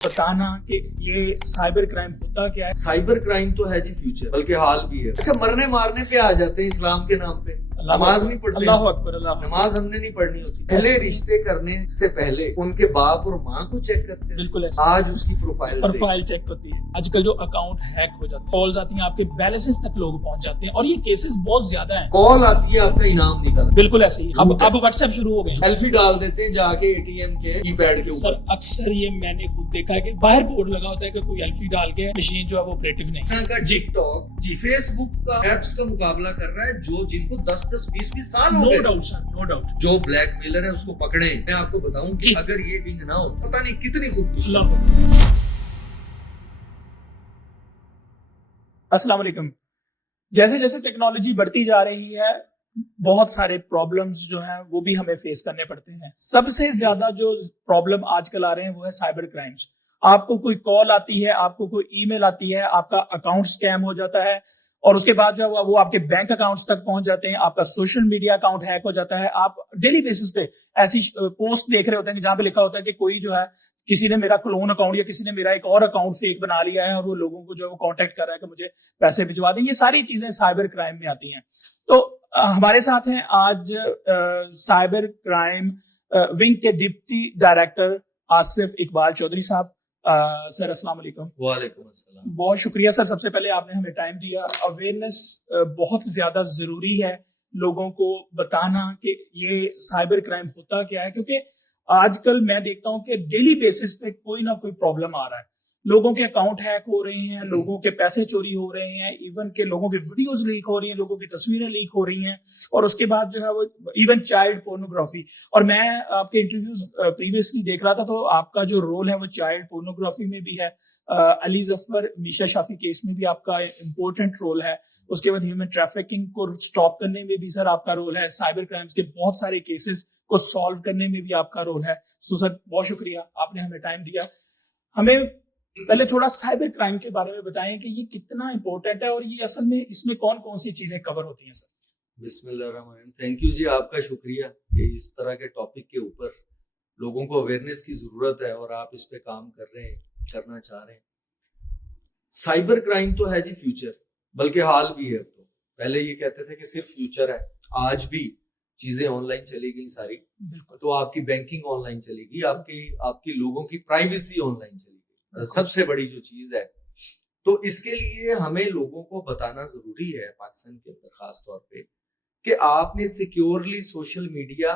बताना कि ये साइबर क्राइम होता क्या है। साइबर क्राइम तो है जी फ्यूचर, बल्कि हाल भी है। अच्छा, मरने मारने पे आ जाते हैं इस्लाम के नाम पे। नमाज नहीं पढ़ते, अल्लाह अकबर, अल्लाह अकबर। नमाज हमने नहीं पढ़नी होती। पहले रिश्ते करने से पहले उनके बाप और माँ को चेक करते हैं। बिल्कुल ऐसा। आज उसकी प्रोफाइल चेक होती है। आजकल जो अकाउंट हैक हो जाते हैं, कॉल्स आती हैं, आपके बैलेंसेस तक लोग पहुंच जाते हैं और ये केसेस बहुत ज्यादा हैं। कॉल आती है, आपका इनाम निकल। बिल्कुल ऐसे ही। अब व्हाट्सएप शुरू हो गए। सेल्फी डाल देते हैं जाके एटीएम के कीपैड के सर ऊपर। अक्सर ये मैंने खुद देखा है कि बाहर बोर्ड लगा होता है कि कोई सेल्फी डाल के मशीन जो है वो ऑपरेटिव नहीं। टिकटॉक जी फेसबुक का एप्स का मुकाबला कर रहा है, जो जिनको 10-10 20-20 साल हो नो गए। Doubt sir, no doubt. जो ब्लैकमेलर है उसको पकड़े। मैं आपको बताऊं कि अगर ये विंग ना हो, पता नहीं कितनी खुदकुशी। अस्सलाम वालेकुम। जैसे जैसे टेक्नोलॉजी बढ़ती जा रही है, बहुत सारे प्रॉब्लम्स जो हैं वो भी हमें फेस करने पड़ते हैं। सबसे ज्यादा जो प्रॉब्लम आजकल आ रहे हैं वो है साइबर क्राइम्स। आपको कोई कॉल आती है, आपको कोई ईमेल आती है, आपका अकाउंट स्कैम हो जाता है और उसके बाद जो वो आपके बैंक अकाउंट्स तक पहुंच जाते हैं, आपका सोशल मीडिया अकाउंट हैक हो जाता है। आप डेली बेसिस पे ऐसी पोस्ट देख रहे होते हैं कि जहां पे लिखा होता है कि कोई जो है, किसी ने मेरा क्लोन अकाउंट या किसी ने मेरा एक और अकाउंट फेक बना लिया है और वो लोगों को जो है वो कांटेक्ट कर रहा है कि मुझे पैसे भिजवा दें। ये सारी चीजें साइबर क्राइम में आती हैं। तो हमारे साथ हैं आज साइबर क्राइम विंग के डिप्टी डायरेक्टर आसिफ इकबाल चौधरी साहब। सर अस्सलाम वालेकुम। वालेकुम अस्सलाम। बहुत शुक्रिया सर, सबसे पहले आपने हमें टाइम दिया। अवेयरनेस बहुत ज्यादा जरूरी है लोगों को बताना कि ये साइबर क्राइम होता क्या है, क्योंकि आजकल मैं देखता हूं कि डेली बेसिस पे कोई ना कोई प्रॉब्लम आ रहा है। लोगों के अकाउंट हैक हो रहे हैं, लोगों के पैसे चोरी हो रहे हैं, इवन के लोगों की वीडियोस लीक हो रही हैं, लोगों की तस्वीरें लीक हो रही हैं और उसके बाद जो है वो इवन चाइल्ड पोर्नोग्राफी। और मैं आपके इंटरव्यूज प्रीवियसली देख रहा था तो आपका जो रोल है वो चाइल्ड पोर्नोग्राफी में भी है। अली जफर मीशा शाफी केस में भी आपका इंपॉर्टेंट रोल है। उसके बाद ह्यूमन ट्रैफिकिंग को स्टॉप करने में भी सर आपका रोल है। साइबर क्राइम्स के बहुत सारे केसेस को सॉल्व करने में भी आपका रोल है। सो सर बहुत शुक्रिया, आपने हमें टाइम दिया। हमें पहले थोड़ा साइबर क्राइम के बारे में बताएं कि ये कितना इंपॉर्टेंट है और ये असल में इसमें कौन कौन सी चीजें कवर होती हैं सर। बिस्मिल्लाहिर्रहमानिर्रहीम। थैंक यू जी, आपका शुक्रिया कि इस तरह के टॉपिक के ऊपर लोगों को अवेयरनेस की जरूरत है और आप इस पे काम कर रहे हैं, करना चाह रहे हैं। साइबर क्राइम तो है जी फ्यूचर, बल्कि हाल भी है। तो पहले ये कहते थे कि सिर्फ फ्यूचर है, आज भी चीजें ऑनलाइन चली गई सारी। तो आपकी बैंकिंग ऑनलाइन चलेगी, आपकी लोगों की प्राइवेसी ऑनलाइन चलेगी। सबसे बड़ी जो चीज है, तो इसके लिए हमें लोगों को बताना जरूरी है पाकिस्तान के अंदर खास तौर पे कि आपने सिक्योरली सोशल मीडिया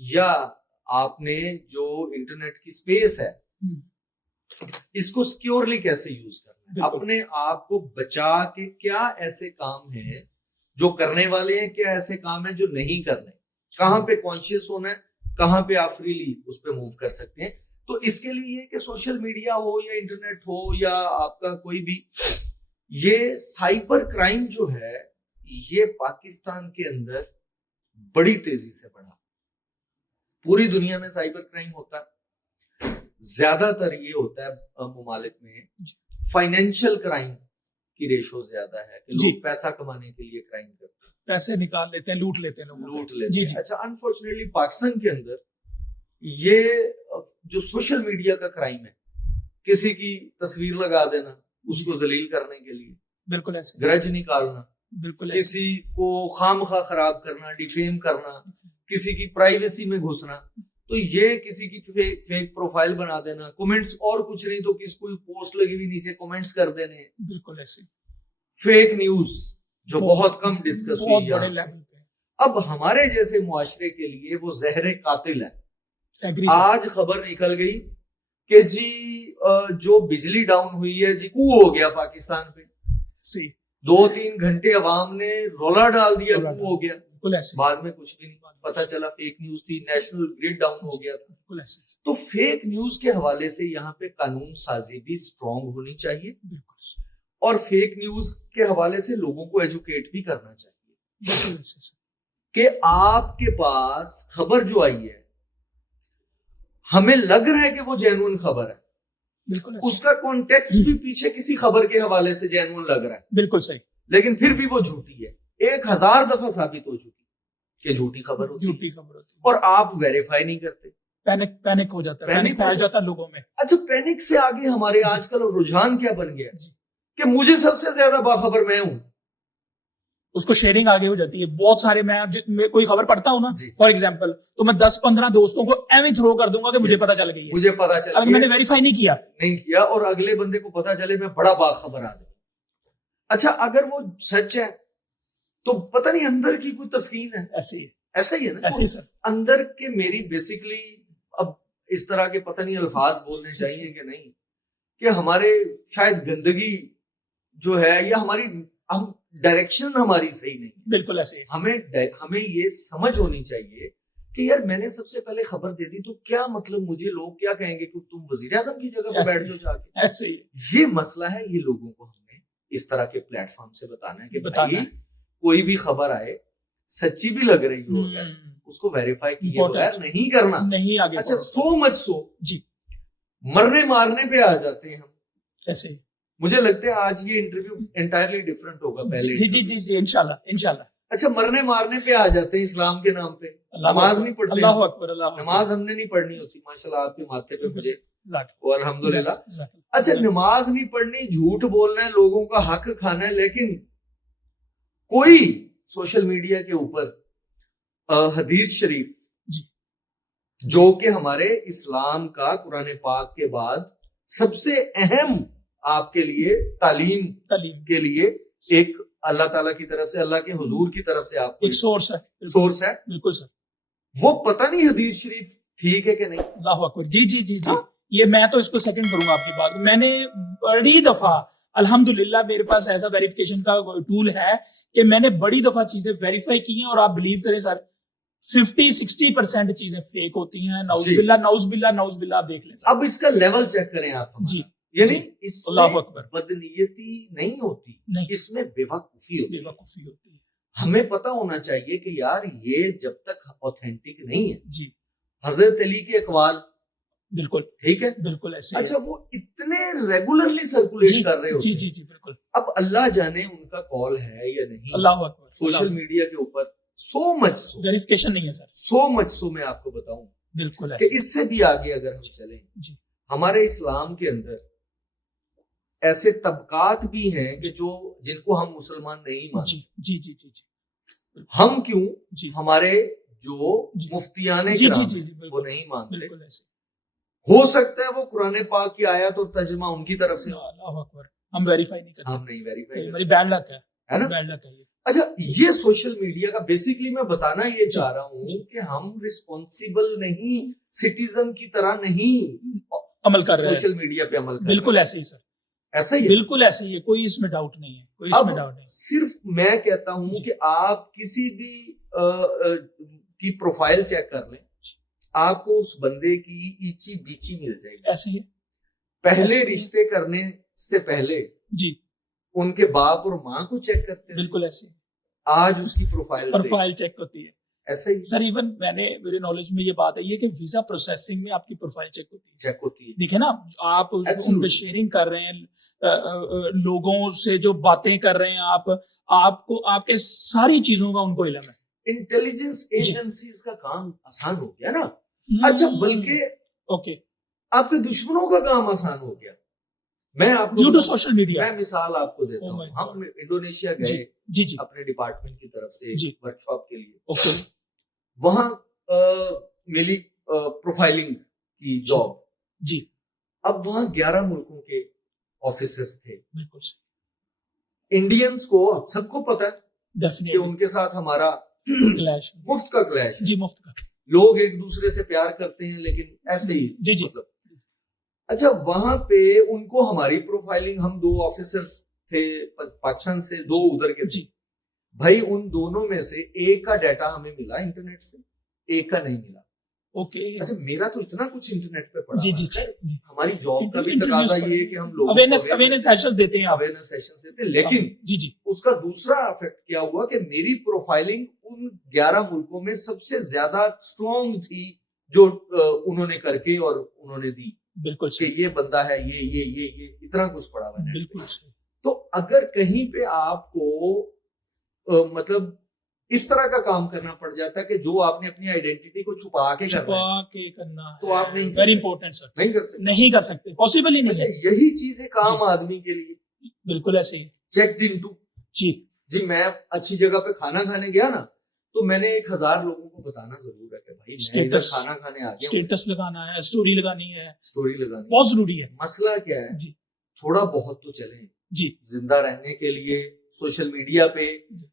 या आपने जो इंटरनेट की स्पेस है इसको सिक्योरली कैसे यूज करना है। अपने आप को बचा के क्या ऐसे काम हैं जो करने वाले हैं, क्या ऐसे काम हैं जो नहीं करने, कहाँ पे कॉन्शियस होना है, कहाँ पे आप फ्रीली उस पर मूव कर सकते हैं। तो इसके लिए कि सोशल मीडिया हो या इंटरनेट हो या आपका कोई भी, ये साइबर क्राइम जो है ये पाकिस्तान के अंदर बड़ी तेजी से बढ़ा। पूरी दुनिया में साइबर क्राइम होता है, ज्यादातर ये होता है ममालिक में फाइनेंशियल क्राइम की रेशो ज्यादा है कि लोग पैसा कमाने के लिए क्राइम करते हैं, पैसे निकाल लेते हैं, लूट लेते हैं जी। अच्छा, अनफॉर्चुनेटली पाकिस्तान के अंदर ये जो सोशल मीडिया का क्राइम है, किसी की तस्वीर लगा देना उसको जलील करने के लिए, बिल्कुल ऐसे ग्रज निकालना, बिल्कुल किसी को खामखा खराब करना, डिफेम करना, किसी की प्राइवेसी में घुसना, तो ये किसी की फेक प्रोफाइल बना देना, कमेंट्स और कुछ नहीं तो किसी कोई पोस्ट लगी हुई नीचे कमेंट्स कर देने, बिल्कुल ऐसे फेक न्यूज जो बहुत कम डिस्कस हुई बड़े लेवल पे। अब हमारे जैसे मुआशरे के लिए वो जहर कातिल है। आज खबर निकल गई कि जी जो बिजली डाउन हुई है जी, कू हो गया पाकिस्तान पे। 2-3 घंटे अवाम ने रोला डाल दिया, कू हो गया। बाद में कुछ भी नहीं पता चला, फेक न्यूज थी, नेशनल ग्रिड डाउन हो गया था। तो फेक न्यूज के हवाले से यहाँ पे कानून साजी भी स्ट्रॉन्ग होनी चाहिए और फेक न्यूज के हवाले से लोगों को एजुकेट भी करना चाहिए कि आपके पास खबर जो आई है, हमें लग रहा है कि वो जेन्युइन खबर है, उसका कॉन्टेक्स्ट भी पीछे किसी खबर के हवाले से जेन्युइन लग रहा है, बिल्कुल सही, लेकिन फिर भी वो झूठी है। 1000 दफा साबित हो चुकी कि झूठी खबर होती है और आप वेरीफाई नहीं करते। पैनिक हो जाता है, पैनिक पैनिक हो फैल जाता है लोगों में। अच्छा, पैनिक से आगे हमारे आजकल रुझान क्या बन गया कि मुझे सबसे ज्यादा बाखबर मैं हूं, उसको शेयरिंग आगे हो जाती है। बहुत सारे मैं कोई खबर पढ़ता हूं ना, फॉर एग्जांपल, तो मैं 10-15 दोस्तों को एवं थ्रो कर दूंगा कि मुझे पता चल गई है, मुझे पता चल गया, मैंने वेरीफाई नहीं किया, और अगले बंदे को पता चले मैं बड़ा बाखबर आदमी। अच्छा, अगर वो सच है तो पता नहीं अंदर की कोई तस्कीन है, ऐसा ही है ना, ऐसे ही सर। अंदर के मेरी बेसिकली, अब इस तरह के पता नहीं अल्फाज बोलने चाहिए कि नहीं, कि हमारे शायद गंदगी जो है या हमारी हम डायरेक्शन हमारी सही नहीं है। बिल्कुल ऐसे हमें ये समझ होनी चाहिए कि यार मैंने सबसे पहले खबर दे दी तो क्या मतलब, मुझे लोग क्या कहेंगे कि तुम वजीर आजम की जगह पर बैठ जाओ जाके, ऐसे ही। ये मसला है, ये लोगों को हमने इस तरह के प्लेटफॉर्म से बताना है कि भाई कोई भी खबर आए, सच्ची भी लग रही हो अगर, उसको वेरीफाई किए बगैर नहीं करना, नहीं आगे। अच्छा, सो मच सो जी, मरने मारने पे आ जाते हैं हम, ऐसे ही। मुझे लगता है आज ये इंटरव्यू एंटायरली डिफरेंट होगा पहले। जी, इंशाल्लाह। अच्छा, मरने मारने पे आ जाते हैं इस्लाम के नाम पे, नमाज नहीं पढ़ते, अल्लाह अकबर, नमाज हमने नहीं पढ़नी होती, माशाल्लाह आपके माथे पे मुझे अल्हम्दुलिल्लाह। अच्छा, नमाज नहीं पढ़नी, झूठ बोलना है, लोगों का हक खाना है, लेकिन कोई सोशल मीडिया के ऊपर हदीस शरीफ जो कि हमारे इस्लाम का कुरान पाक के बाद सबसे अहम आपके लिए तालीम के लिए एक अल्लाह ताला की तरफ से, अल्लाह के हुजूर की तरफ से आपको एक सोर्स है, बिल्कुल सर, वो पता नहीं हदीस शरीफ ठीक है कि नहीं। अल्लाह अकबर। जी। ये मैं तो इसको सेकंड करूंगा आपकी बात। मैंने बड़ी दफा अल्हम्दुलिल्लाह मेरे पास ऐसा वेरिफिकेशन का टूल है कि मैंने बड़ी दफा चीजें वेरीफाई की हैं, और आप बिलीव करें सर 50-60% चीजें फेक होती हैं। नाउज़बिल्लाह, आप देख लें। अब इसका लेवल चेक करें आप जी, यानी इसमें बदनीयती नहीं होती, इसमें बेवकूफी होती है। हमें पता होना चाहिए कि यार ये जब तक ऑथेंटिक नहीं है जी, हजरत अली के अकवाल बिल्कुल ठीक है, बिल्कुल ऐसे। अच्छा, वो इतने रेगुलरली सर्कुलेट कर रहे होते हैं। जी, बिल्कुल। अब अल्लाह जाने उनका कॉल है या नहीं, अल्लाह अकबर। सोशल मीडिया के ऊपर सो मच सो वेरिफिकेशन नहीं है सर, सो मच सो मैं आपको बताऊं, बिल्कुल कि इससे भी आगे अगर हम चलें जी, हमारे इस्लाम के अंदर ऐसे तबकात भी हैं कि जो जिनको हम मुसलमान नहीं मानते। जी। हम क्यों जी, हमारे जो मुफ्तियाने वो नहीं मानते। हो सकता है वो कुरान पाक की आयत और तर्जुमा उनकी तरफ से, हम वेरीफाई नहीं करते, हम नहीं वेरीफाई, मेरी बैड लक है ना, बैड लक है। अच्छा, ये सोशल मीडिया का बेसिकली मैं बताना ये चाह रहा हूँ कि हम रिस्पॉन्सिबल नहीं, सिटीजन की तरह नहीं अमल कर रहे हैं, सोशल मीडिया पे अमल कर रहे हैं। बिल्कुल ऐसे ही सर, ऐसा ही, बिल्कुल ऐसे ही है, कोई इसमें डाउट नहीं है, कोई इसमें डाउट नहीं। सिर्फ मैं कहता हूँ कि आप किसी भी की प्रोफाइल चेक कर लें, आपको उस बंदे की ईची बीची मिल जाएगी। ऐसे ही पहले रिश्ते करने से पहले जी उनके बाप और माँ को चेक करते हैं, बिल्कुल ऐसे। आज उसकी प्रोफाइल चेक होती है, ऐसा ही सर। इवन मेरे नॉलेज में ये बात है कि वीजा प्रोसेसिंग में आपकी प्रोफाइल चेक होती है। देखिए ना, आप उन पे शेयरिंग कर रहे हैं, लोगों से जो बातें कर रहे हैं, आपको आपके सारी चीजों का उनको इल्म है। इंटेलिजेंस एजेंसीज का काम आसान हो गया ना। अच्छा, बल्कि ओके, आपके दुश्मनों का काम आसान हो गया। मैं आपको ड्यू टू सोशल मीडिया, मैं मिसाल आपको देता हूँ। हम इंडोनेशिया गए जी, अपने डिपार्टमेंट की तरफ से वर्कशॉप के लिए। ओके, वहां मिली प्रोफाइलिंग की जॉब जी। अब वहां 11 मुल्कों के ऑफिसर्स थे, बिल्कुल। इंडियंस को सबको पता है कि उनके साथ हमारा क्लैश, मुफ्त का क्लैश जी, मुफ्त का। लोग एक दूसरे से प्यार करते हैं, लेकिन ऐसे ही जी मतलब। अच्छा, वहां पे उनको हमारी प्रोफाइलिंग, हम 2 ऑफिसर्स थे पाकिस्तान से, 2 उधर के थे भाई। उन दोनों में से एक का डाटा हमें मिला इंटरनेट से, एक का नहीं मिला। ओके। अच्छा, मेरा तो इतना कुछ इंटरनेट पे पड़ा जी। हमारी जॉब का भी तकाजा ये है कि हम लोगों को अवेयरनेस सेशंस देते हैं, लेकिन जी उसका दूसरा इफेक्ट क्या हुआ कि मेरी प्रोफाइलिंग उन 11 मुल्कों में सबसे ज्यादा स्ट्रॉन्ग थी जो उन्होंने करके और उन्होंने दी, बिल्कुल कि ये बंदा है, ये इतना कुछ पड़ा हुआ है, बिल्कुल। तो अगर कहीं पे आपको मतलब इस तरह का काम करना पड़ जाता है कि जो आपने अपनी आइडेंटिटी को छुपा के करना तो आप नहीं वेरी इंपॉर्टेंट सर, नहीं कर सकते पॉसिबल ही नहीं है। यही चीज है आम आदमी के लिए, बिल्कुल ऐसे ही चेक्ड इनटू। जी मैं अच्छी जगह पे खाना खाने गया ना, तो मैंने 1000 लोगों को बताना जरूर है कि भाई मैं इधर खाना खाने आ गया, स्टेटस लगाना है, स्टोरी लगानी है बहुत जरूरी है। मसला क्या है जी, थोड़ा बहुत तो चले जी, जिंदा रहने के लिए सोशल मीडिया पे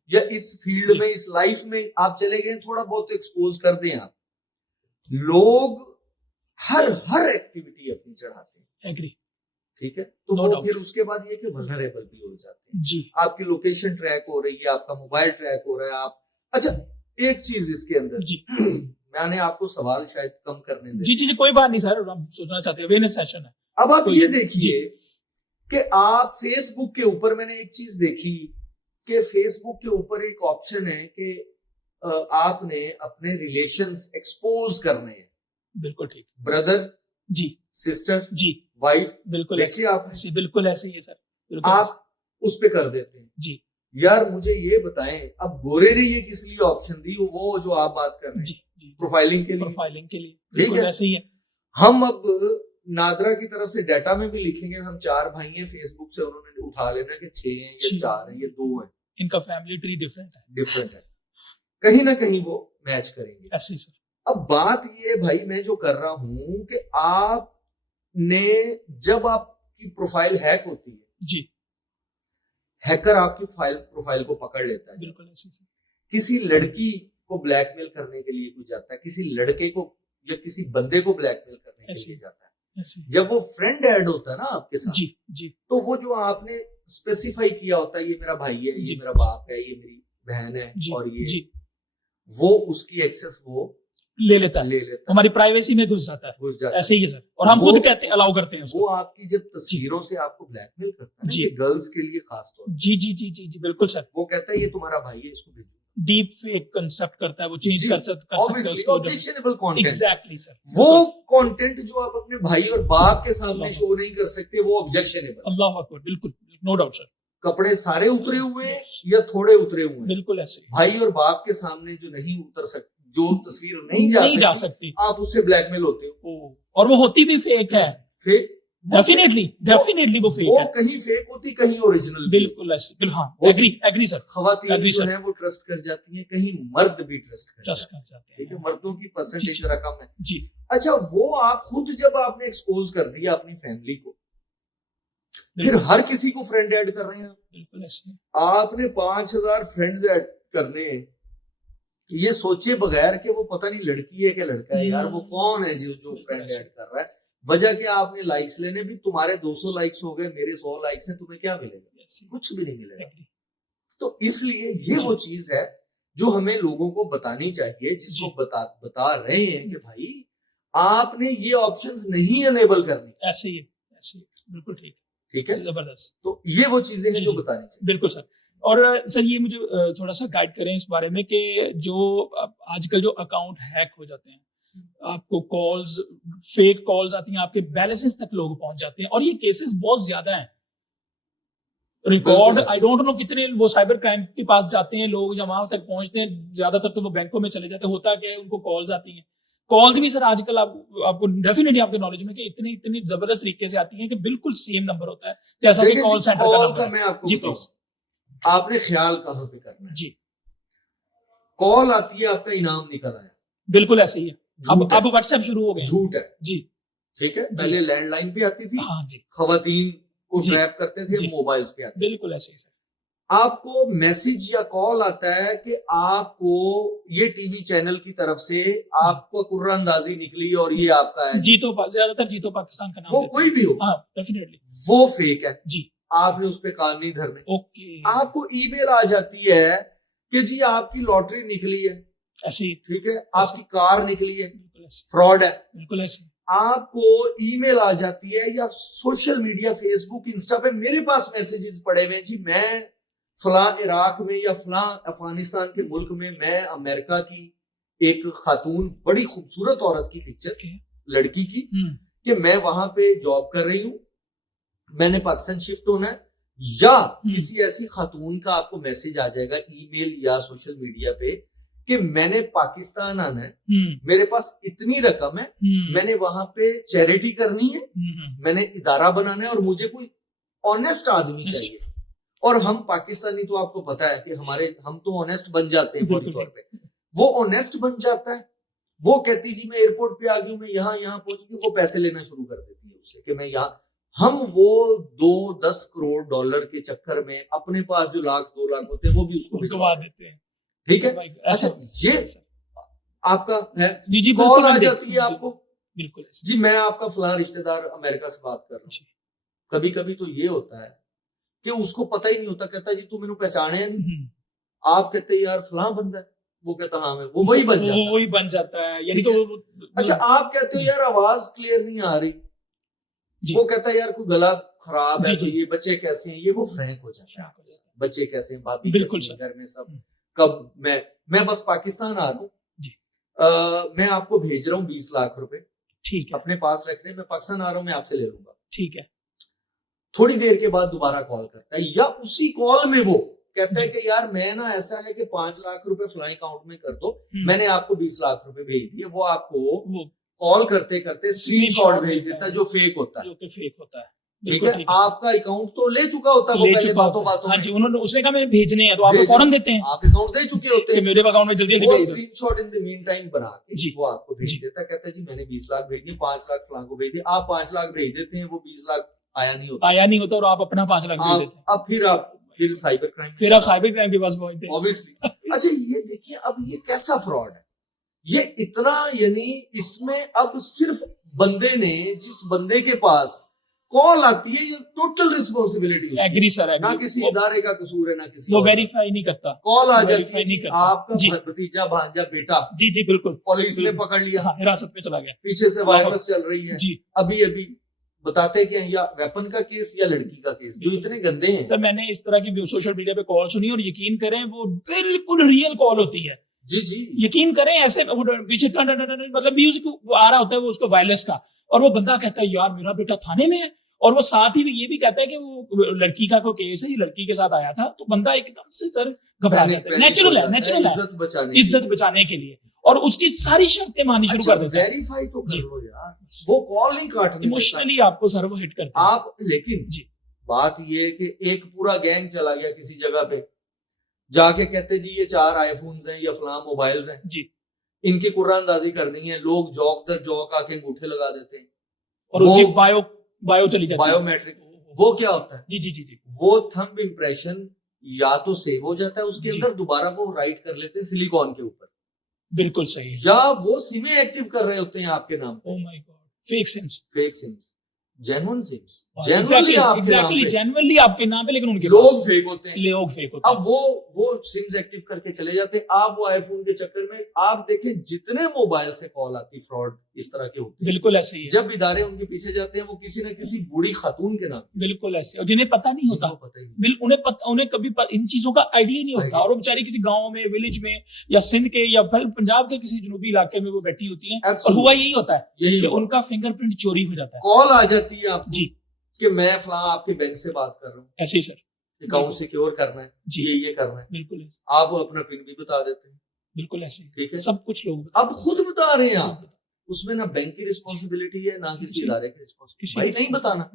या इस फील्ड में, इस लाइफ में आप चले गए, थोड़ा बहुत एक्सपोज कर दें आप। लोग हर एक्टिविटी अपनी चढ़ाते हैं, एग्री, ठीक है, तो वो फिर उसके बाद ये कि वल्नरेबल भी हो जाते हैं। जी, आपकी लोकेशन ट्रैक हो रही है, आपका मोबाइल ट्रैक हो रहा है। आप अच्छा एक चीज इसके अंदर जी मैंने आपको सवाल शायद कम करने दे। जी कोई बात नहीं सर, हम सोचना चाहते हैं, अवेयरनेस सेशन है। अब आप ये देखिए कि आप फेसबुक के ऊपर, मैंने एक चीज देखी कि फेसबुक के ऊपर एक ऑप्शन है कि आपने अपने रिलेशंस एक्सपोज करने हैं। बिल्कुल ठीक, ब्रदर जी, सिस्टर जी, वाइफ, बिल्कुल ऐसे आप बिल्कुल ऐसे ही है सर, आप उस पे कर देते हैं। जी यार मुझे ये बताएं, अब गोरे ने ये किस लिए ऑप्शन दी, वो जो आप बात कर रहे हैं, जी, प्रोफाइलिंग के लिए, ठीक है, ऐसे ही है। हम अब नादरा की तरफ से डाटा में भी लिखेंगे, हम 4 भाई हैं, फेसबुक से उन्होंने उठा लेना कि 6 हैं या 4 हैं या 2 हैं, इनका फैमिली ट्री डिफरेंट है, कहीं ना कहीं वो मैच करेंगे। ऐसे सर। अब बात ये भाई मैं जो कर रहा हूं कि आपने, जब आपकी प्रोफाइल हैक होती है, जी, हैकर आपकी प्रोफाइल को पकड़ लेता है। बिल्कुल ऐसे सर। किसी लड़की को ब्लैकमेल करने के लिए कोई जाता है, किसी लड़के को या किसी बंदे को ब्लैकमेल करने के लिए जाता है, जब वो फ्रेंड ऐड होता है ना आपके साथ, जी, जी, तो वो जो आपने स्पेसिफाई किया होता है, ये मेरा भाई है, ये मेरा बाप है, ये मेरी बहन है, और ये वो उसकी एक्सेस वो ले लेता है, हमारी प्राइवेसी में घुस जाता है, ऐसे ही है सर। और हम खुद कहते हैं, अलाउ करते हैं उसको। वो आपकी जब तस्वीरों से आपको ब्लैकमेल करता है, ये गर्ल्स के लिए खास तौर, जी, बिल्कुल सर। वो कहता है ये तुम्हारा भाई है, इसको भेजो। डीप फेक कंसेप्ट करता है, वो चेंज कर सकते हैं, ऑब्जेक्शनेबल कंटेंट। एग्जैक्टली सर, वो कंटेंट जो आप अपने भाई और बाप के सामने शो नहीं कर सकते, वो ऑब्जेक्शनेबल। अल्लाह अकबर, बिल्कुल, नो डाउट सर। कपड़े सारे उतरे हुए या थोड़े उतरे हुए, बिल्कुल ऐसे। भाई और बाप के सामने जो नहीं उतर सकते, जो तस्वीर नहीं जा सकती, आप उससे ब्लैकमेल होते हो, और वो होती भी फेक है। फेक डेफिनेटली वो फेक है, कहीं फेक होती, कहीं ओरिजिनल। बिल्कुल ऐसे, हाँ, एग्री सर। खवातीन जो है वो ट्रस्ट कर जाती हैं, कहीं मर्द भी ट्रस्ट कर जाते हैं, ठीक है, मर्दों की परसेंटेज जरा कम है जी। अच्छा, वो आप खुद जब आपने एक्सपोज कर दिया अपनी फैमिली को, फिर हर किसी को फ्रेंड ऐड कर रहे हैं, बिल्कुल ऐसे। आपने 5000 फ्रेंड्स ऐड करने, ये सोचे बगैर कि वो पता नहीं लड़की है कि लड़का है, यार वो कौन है जो फ्रेंड ऐड कर रहा है। वजह क्या, आपने लाइक्स लेने, भी तुम्हारे 200 लाइक्स हो गए, मेरे 100 लाइक्स हैं, तुम्हें क्या मिलेगा, कुछ भी नहीं मिलेगा। तो इसलिए ये वो चीज है जो हमें लोगों को बतानी चाहिए, जिसको बता रहे हैं कि भाई आपने ये ऑप्शंस नहीं अनेबल करनी। ऐसे ही, बिल्कुल ठीक है, जबरदस्त। तो ये वो चीजें हैं जो बतानी चाहिए, बिल्कुल सर। और सर ये मुझे थोड़ा सा गाइड करें इस बारे में कि जो आजकल जो अकाउंट हैक हो जाते हैं, आपको कॉल्स, फेक कॉल्स आती हैं, आपके बैलेंसेस तक लोग पहुंच जाते हैं, और ये केसेस बहुत ज्यादा हैं। रिकॉर्ड आई डोंट नो कितने वो साइबर क्राइम के पास जाते हैं लोग, जब वहां तक पहुंचते हैं, ज्यादातर तो वो बैंकों में चले जाते हैं। होता क्या है, उनको कॉल्स आती हैं, कॉल्स भी सर आजकल आपको डेफिनेटली आपके नॉलेज में कि इतनी जबरदस्त तरीके से आती हैं कि बिल्कुल सेम नंबर होता है, जैसा कि कॉल सेंटर का नंबर है। मैं आपको जी प्लीज, आपने ख्याल कहां पे करना है जी। कॉल आती है, आपका इनाम निकल आया, बिल्कुल ऐसे ही है। अब व्हाट्सएप शुरू हो गया, झूठ है जी, ठीक है। पहले लैंडलाइन पे आती थी, हाँ जी, खवातीन को ट्रैप करते थे, मोबाइल्स पे आते, बिल्कुल ऐसे ही। आपको मैसेज या कॉल आता है कि आपको ये टीवी चैनल की तरफ से आपको कुर्रानंदाजी निकली और ये आपका है, जीतो, ज्यादातर जीतो पाकिस्तान का नाम, वो कोई भी हो, हाँ डेफिनेटली वो फेक है जी। आपने उस पे कान नहीं धरने, ओके। आपको ईमेल आ जाती है कि जी आपकी लॉटरी निकली है, ऐसी, ठीक है, आपकी कार निकली है, फ्रॉड है, बिल्कुल ऐसे। आपको ईमेल आ जाती है, या सोशल मीडिया, फेसबुक, इंस्टा पे मेरे पास मैसेजेस पड़े हुए हैं जी, मैं फलां इराक में या फलां अफगानिस्तान के मुल्क में, मैं अमेरिका की एक खातून, बड़ी खूबसूरत औरत की पिक्चर, लड़की की, कि मैं वहां पे जॉब कर रही हूँ, मैंने पाकिस्तान शिफ्ट होना है, या किसी ऐसी खातून का आपको मैसेज आ जाएगा ईमेल या सोशल मीडिया पे कि मैंने पाकिस्तान आना है, मेरे पास इतनी रकम है, मैंने वहां पे चैरिटी करनी है, मैंने इदारा बनाना है और मुझे कोई ऑनेस्ट आदमी चाहिए। और हम पाकिस्तानी तो आपको पता है कि हम तो ऑनेस्ट बन जाते हैं फौरी तौर पे। वो ऑनेस्ट बन जाता है, वो कहती जी मैं एयरपोर्ट पे आ गई हूँ, मैं यहाँ पहुंच गई, वो पैसे लेना शुरू कर देती है उससे कि मैं यहाँ। हम वो 2-10 करोड़ डॉलर के चक्कर में अपने पास जो 1-2 लाख होते हैं वो भी उसको भिजवा देते हैं। ठीक है, अच्छा ये आपका है जी कॉल आ जाती है आपको, बिल्कुल जी मैं आपका फलां रिश्तेदार अमेरिका से बात कर रहा हूँ। कभी कभी तो ये होता है कि उसको पता ही नहीं होता, कहता है जी तू मैंने पहचाने नहीं, आप कहते यार फलां बंदा है, वो कहता हाँ मैं, वो वही बन जाता है यानी तो। अच्छा आप कहते हो यार आवाज क्लियर नहीं आ रही, वो कहता है यार कोई गला खराब है, तो ये बच्चे कैसे हैं, ये वो फ्रैंक हो जाता है, बच्चे कैसे हैं, भाभी कैसे हैं, घर में सब कब मैं बस पाकिस्तान आ रहा हूँ, मैं आपको भेज रहा हूँ 20 लाख रुपए, ठीक है, अपने पास रखने, मैं पाकिस्तान आ रहा हूँ, मैं आपसे ले लूंगा, ठीक है। थोड़ी देर के बाद दोबारा कॉल करता है, या उसी कॉल में वो कहता है कि यार मैं ना ऐसा है कि 5 लाख रुपए फ्लाई अकाउंट में कर दो, मैंने आपको 20 लाख रुपए भेज दिए। वो आपको कॉल करते करते स्क्रीनशॉट भेज देता है जो फेक होता है, ठीक है। आपका अकाउंट तो ले चुका होता है वो पहले बातों हाँ जी, उन्होंने उसने कहा मैंने भेजने हैं तो आप फौरन देते हैं, आप अकाउंट दे चुके होते हैं, मेरे अकाउंट में जल्दी जल्दी screenshot in the mean time बना के जी वो आपको भेज देता है, कहता है जी मैंने 20 लाख भेज दिए, 5 लाख फलां को भेज दिए, आप 5 लाख भेज देते हैं, वो 20 लाख आया नहीं होता और आप अपना 5 लाख भेज देते हैं। अब फिर साइबर क्राइम, फिर आप साइबर क्राइम के पास पहुंचते हैं ऑब्वियसली। अच्छा ये देखिए अब ये कैसा फ्रॉड है, ये इतना, यानी इसमें अब सिर्फ बंदे ने, जिस बंदे के पास कॉल आती है, ये टोटल रिस्पॉन्सिबिलिटी एग्री सर, ना किसी इदारे का कसूर है, ना किसी, वो वेरीफाई नहीं करता, कॉल आ जाती है आपका भतीजा भांजा बेटा, जी जी बिल्कुल, पुलिस ने पकड़ लिया, हिरासत में चला गया, पीछे से वायरस चल रही है जी, अभी बताते कि या वेपन का केस या लड़की का केस, जो इतने गंदे हैं। सर मैंने इस तरह की सोशल मीडिया पे कॉल सुनी और यकीन करें वो बिल्कुल रियल कॉल होती है, जी यकीन करें, ऐसे पीछे मतलब म्यूजिक आ रहा होता है वो उसको वायरलेस का, और वो बंदा कहता है यार मेरा बेटा थाने में है, और वो साथ ही ये भी कहता है कि वो लड़की का कोई केस है, ये लड़की के साथ आया था, तो बंदा एकदम से सर घबरा जाता है, नेचुरल है इज्जत बचाने के लिए, और उसकी सारी शर्तें माननी शुरू कर देते हैं। वेरीफाई तो कर लो यार, वो कॉल नहीं काटने, इमोशनली आपको सर वो हिट करते हैं आप। लेकिन जी बात ये है कि एक पूरा गैंग चला गया किसी जगह पे, जाके कहते जी ये 4 आईफोन्स हैं या फलां मोबाइल्स हैं जी, इनकी कुरानंदाजी करनी है, लोग जौक दर जौक आके अंगूठे लगा देते हैं, और वो बायो चली जाती है, बायोमेट्रिक। वो क्या होता है जी वो थंब इंप्रेशन या तो सेव हो जाता है उसके अंदर, दोबारा वो राइट कर लेते हैं सिलिकॉन के ऊपर, बिल्कुल सही, या वो सिमें एक्टिव कर रहे होते हैं आपके नाम पे, oh my god, fake sims genuine sims, genuinely आपके नाम पे, लेकिन उनके लोग फेक होते हैं, अब वो सिम्स एक्टिव करके चले जाते हैं। आप वो आईफोन के चक्कर में आप देखें जितने मोबाइल से कॉल आती, फ्रॉड इस तरह के होते हैं, बिल्कुल ऐसे ही है। जब इदारे उनके पीछे जाते हैं वो किसी न किसी बूढ़ी खातून के नाम, बिल्कुल ऐसे, और जिन्हें पता नहीं होता, उन्हें कभी इन चीजों का आइडिया नहीं होता, और वो बेचारी किसी गाँव में, विलेज में, या सिंध के या पंजाब के किसी जनूबी इलाके में वो बैठी होती है, और हुआ यही होता है कि उनका फिंगरप्रिंट चोरी हो जाता है, कॉल आ जाती है आपको जी कि मैं फलां आपके बैंक से बात कर रहा हूँ, ऐसे ही सर अकाउंट सिक्योर करना है जी, ये करना है, बिल्कुल आप अपना पिन भी बता देते हैं, बिल्कुल ऐसे, ठीक है, सब कुछ लोग अब खुद बता रहे हैं आप, उसमें ना बैंक की रिस्पॉन्सिबिलिटी है ना किसी इदारे की रिस्पॉन्सिबिलिटी, भाई नहीं बताना,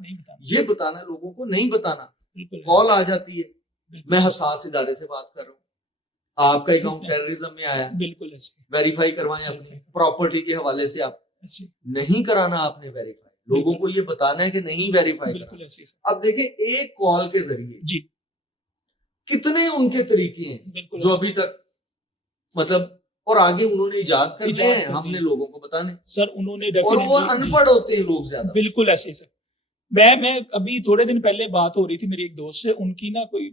ये बताना लोगों को, नहीं बताना। कॉल आ जाती है, मैं हसास इदारे से बात कर रहा हूँ, आपका अकाउंट टेररिज्म में आया, बिल्कुल वेरीफाई करवाएं अपनी प्रॉपर्टी के हवाले से, आप नहीं कराना आपने वेरीफाई, लोगों को ये बताना है कि नहीं वेरीफाई करना। अब देखें एक कॉल के जरिए जी कितने उनके तरीके हैं जो अभी तक मतलब, और आगे उन्होंने इजाद करने हैं, हमने लोगों को बताने सर, उन्होंने, और वो अनपढ़ होते हैं लोग ज्यादा, बिल्कुल ऐसे सर। मैं अभी थोड़े दिन पहले बात हो रही थी मेरी एक दोस्त से, उनकी ना कोई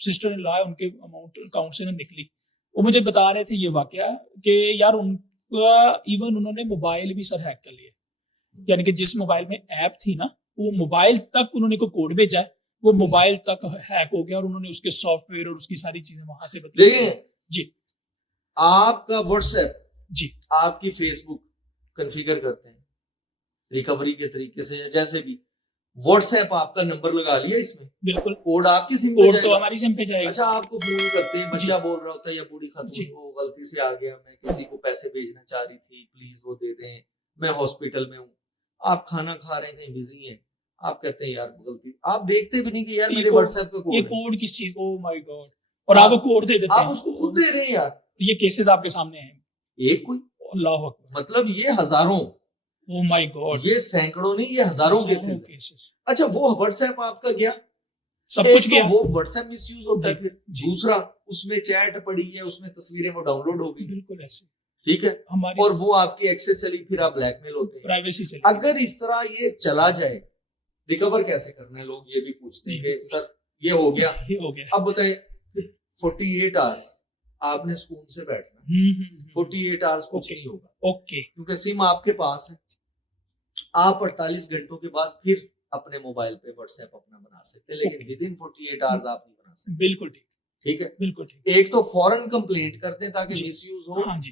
सिस्टर इन लॉ उनके अकाउंट से ना निकली, वो मुझे बता रहे थे ये वाकया कि यार उनका इवन उन्होंने मोबाइल भी सर हैक कर लिया, यानी कि जिस मोबाइल में ऐप थी ना, वो मोबाइल तक उन्होंने को कोड भेजा है, वो मोबाइल तक हैक हो गया, और उन्होंने उसके सॉफ्टवेयर और उसकी सारी चीजें वहां से बदली जी। आपका व्हाट्सएप जी, आपकी फेसबुक कॉन्फ़िगर करते हैं रिकवरी के तरीके से या जैसे भी, व्हाट्सएप आपका नंबर लगा लिया इसमें, बिल्कुल, कोड आपकी सिम पे कोड तो जाएगा। हमारी सिम पे जाएगा। अच्छा, आपको फोन करते हैं, बच्चा बोल रहा होता है या बूढ़ी जी। खातून को गलती से आ गया, मैं किसी को पैसे भेजना चाह रही थी, प्लीज वो दे दें, मैं हॉस्पिटल में हूँ, आप खाना खा रहे हैं, कहीं बिजी हैं, आप कहते हैं यार गलती, आप देखते भी नहीं कि यार ये मेरे कोड- व्हाट्सएप का ये कोड है, कोड किस चीज, ओह माय गॉड, और आप वो कोड दे देते आप हैं। उसको खुद दे रहे हैं यार। ये केसेस आपके सामने हैं। एक कोई, अल्लाह अकबर, मतलब ये हजारों, ओह माय गॉड, ये सैकड़ों नहीं, ये हजारों केसेस है। केसेस, अच्छा, वो व्हाट्सएप आपका गया, सब एक कुछ तो गया। वो व्हाट्सएप मिसयूज होता है, जी, फिर जी। दूसरा उसमें चैट पड़ी है, उसमें तस्वीरें वो डाउनलोड होगी, बिल्कुल ऐसे ठीक है, हमारी और वो आपकी एक्सेस चली, फिर आप ब्लैकमेल होते हैं। प्राइवेसी चली। अगर इस तरह ये चला जाए, रिकवर कैसे करना है, लोग ये भी पूछते हैं कि सर ये हो गया, ये हो गया। अब बताए 48 आवर्स आपने सुकून से बैठना, 48 आवर्स कुछ ओके। नहीं होगा, ओके, क्योंकि सिम आपके पास है, आप 48 घंटों के बाद फिर अपने मोबाइल पे व्हाट्सएप अपना बना सकते हैं, लेकिन विद इन 48 आवर्स आप नहीं बना सकते, बिल्कुल ठीक, ठीक है। बिल्कुल ठीक। एक तो फौरन कंप्लेंट करते हैं ताकि जी। मिसयूज हो, हाँ जी,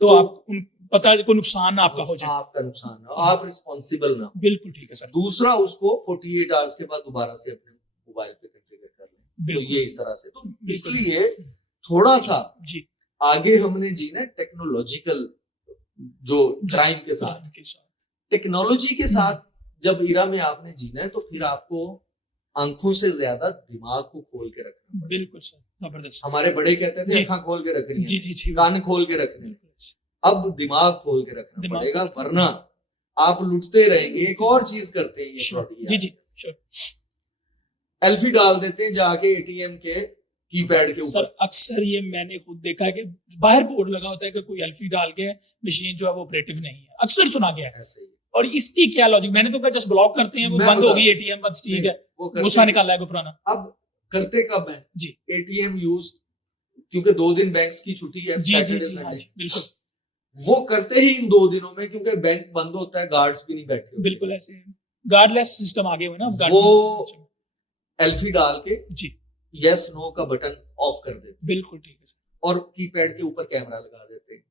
तो आप पता को नुकसान आपका हो जाए। आपका नुकसान ना हो, आप रिस्पॉन्सिबल ना हो। बिल्कुल ठीक है सर, दूसरा, उसको 48 आवर्स के बाद दोबारा से अपने मोबाइल पे कॉन्फ़िगर कर लें, तो बिल्कुल। ये इस तरह से, तो बिल्कुल। इसलिए थोड़ा सा जी, आगे हमने जीना टेक्नोलॉजिकल जो क्राइम के साथ, टेक्नोलॉजी के साथ जब इरा में आपने जीना है, तो फिर आपको आंखों से ज्यादा दिमाग को खोल के रखना पड़ेगा। बिल्कुल सर, जबरदस्त। हमारे बड़े कहते थे जी। आंखें खोल के रखनी जी है, जी जी, कान खोल के रखने हैं, अब दिमाग खोल के रखना दिमाग पड़ेगा, खोल के। वरना आप लुटते रहेंगे। एक और चीज करते हैं ये Sure. fraud, जी जी sure. एल्फी डाल देते हैं जाके एटीएम के कीपैड के सर ऊपर। अक्सर ये मैंने खुद देखा है कि बाहर बोर्ड लगा होता है कि कोई एल्फी डाल के मशीन जो है वो ऑपरेटिव नहीं है, अक्सर सुना गया है। ऐसे ही और इसकी क्या लॉजिक, मैंने तो कहा जस्ट ब्लॉक करते हैं, वो मैं बंद हो बता- गई एटीएम, बस ठीक है, वो करते गुस्सा हैं। निकाला है कोई पुराना। अब करते कब है जी एटीएम यूज, क्योंकि 2 दिन बैंक की छुट्टी है, जी जी सैटरडे जी, हाँ संडे, जी, बिल्कुल वो करते ही इन 2 दिनों में, क्योंकि बैंक बंद होता है, गार्ड्स भी नहीं बैठे होते। बिल्कुल ऐसे गार्डलेस सिस्टम आगे हुए ना अब, वो guardless- एल्फी डाल के जी यस नो का बटन ऑफ कर देते बिल्कुल ठीक है सर, और कीपैड के ऊपर कैमरा लगा देते हैं।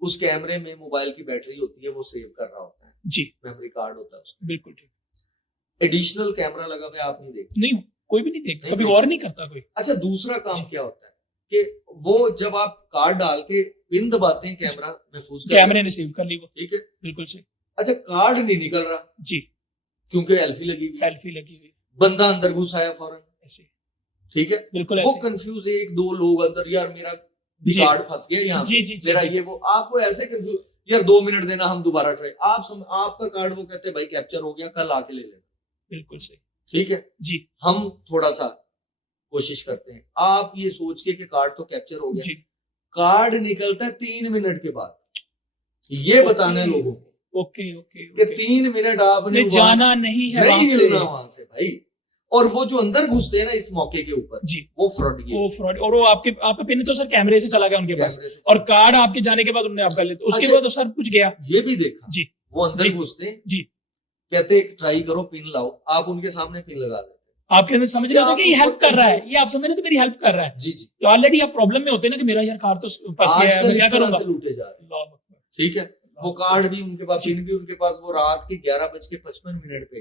उस कैमरे में मोबाइल की बैटरी होती है, वो सेव कर रहा होता है, जी मेमोरी कार्ड होता है उसमें। बिल्कुल ठीक, एडिशनल कैमरा लगा हुआ है, आप नहीं देखते। नहीं कोई भी नहीं देखता, नहीं कभी देखता। और नहीं करता कोई। अच्छा, दूसरा काम क्या होता है कि वो जब आप कार्ड डाल के पिन दबाते हैं, कैमरा महफूज कर कैमरे ने सेव कर ली वो, ठीक है। बिल्कुल सही। अच्छा, कार्ड नहीं निकल रहा जी, क्योंकि एल्फी लगी हुई है, एल्फी लगी हुई बंदा अंदर घुस आया फौरन, ऐसे, ठीक है। बिल्कुल वो ऐसे। कंफ्यूज, 1-2 लोग अंदर, यार मेरा भी जी। कार्ड फंस गया यहाँ जी पे, जी जी मेरा जी, ये वो, आपको ऐसे कंफ्यूज, यार 2 मिनट देना, हम दोबारा ट्राई, आपका कार्ड, वो कहते हैं भाई कैप्चर हो गया, कल आके ले लेना, बिल्कुल सही। ठीक है। जी हम थोड़ा सा कोशिश करते हैं, आप ये सोच के कि कार्ड तो कैप्चर हो गया, जी, कार्ड निकलता है 3 मिनट के बाद, ये बताना है लोगों को ओके ओके कि ओके, 3 मिनट आपने नहीं जाना नहीं है नहीं वहां से। हिलना वहां से भाई। और वो जो अंदर घुसते हैं ना इस मौके के ऊपर, जी, वो फ्रॉड, वो फ्रॉड, और वो आपका पिन तो सर कैमरे से चला गया उनके पास, कैमरे से और कार्ड आपके जाने के बाद उन्होंने आप कर लिया, उसके अच्छा। बाद तो सर कुछ गया। ये भी देखा, जी वो अंदर जी। घुसते हैं, जी, कहते हैं ट्राई करो, पिन लाओ, आप उनके सामने पिन लगा देते हैं। आपके अंदर समझ रहे होते कि ये आप हेल्प उसको कर रहा है, ये आप समझ रहे हो तो मेरी हेल्प कर रहा है, जी जी, तो ऑलरेडी आप प्रॉब्लम में होते हैं ना कि मेरा यार कार्ड तो फंस गया है, आजकल मैं क्या इस तरह करूंगा। से लूटे जा रहे हैं, अल्लाह अकबर। ठीक है। वो कार्ड भी उनके पास, जी। पिन भी उनके पास, वो रात के 11:55 पे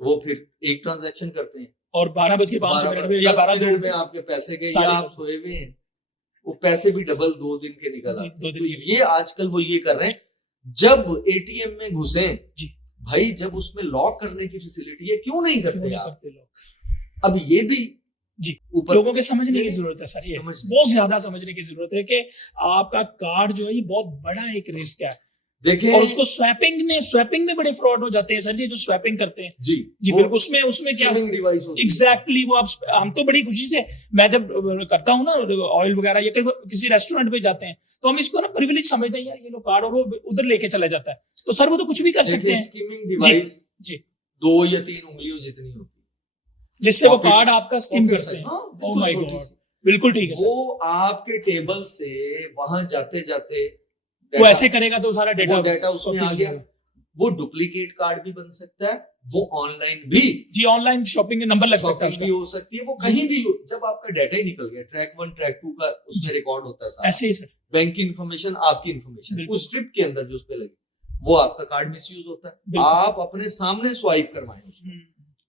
वो फिर एक ट्रांजैक्शन करते हैं, और 12:05 मिनट में या 10 12:02 मिनट में आपके पैसे गए, या सारे आप सोए हुए हैं, वो पैसे भी डबल 2 दिन के निकल जी, आते 2 हैं। दिन तो के ये आजकल वो ये कर रहे हैं, जब एटीएम में घुसे जी, भाई, जब उसमें लॉक करने की फैसिलिटी है, क्यों नहीं क्यों करते नहीं आप? करते लोग। अब ये भी जी, ऊपर लोगों के समझने की जरूरत है सर, ये समझने। बहुत ज्यादा समझने की जरूरत है कि आपका कार्ड जो है ये बहुत बड़ा एक रिस्क है, देखें, और उसको स्वैपिंग में बड़े फ्रॉड हो जाते हैं सर जी, जो स्वैपिंग करते हैं। जी जी वो बिल्कुल, उसमें क्या स्किमिंग डिवाइस होती है। एग्जैक्टली वो आप, हम तो बड़ी खुशी से, मैं जब करता हूँ ना ऑयल वगैरह, या किसी रेस्टोरेंट पे जाते हैं तो हम इसको ना प्रिविलेज समझते हैं, यार ये लो कार्ड, और वो उधर लेके चला जाता है, तो सर वो तो कुछ भी कर सकते देखिए, हैं स्किमिंग डिवाइस जी, 2 या 3 उंगलियों जितनी होती है, जिससे वो Pocket- कार्ड आपका स्किम pocket करते size, हैं। हाँ, ओह बिल्कुल माय छोटी गॉड, सी। बिल्कुल ठीक है सर, वो आपके टेबल से वहां जाते जाते वो ऐसे करेगा तो सारा वो डेटा डाटा उसमें आ गया। वो डुप्लीकेट कार्ड भी बन सकता है, वो ऑनलाइन भी, जी, ऑनलाइन शॉपिंग के नंबर लग सकता है शॉपिंग भी उसका, हो सकती है, वो कहीं भी हो। जब आपका डाटा ही निकल गया, ट्रैक 1 ट्रैक 2 का उसमें रिकॉर्ड होता है सारा, ऐसे ही सर, बैंक की इंफॉर्मेशन, आपकी इंफॉर्मेशन बिल्कुल। उस ट्रिप के अंदर जो उस पे लगी, वो आपका कार्ड मिसयूज होता है। बिल्कुल। आप अपने सामने स्वाइप करवाएं उसको,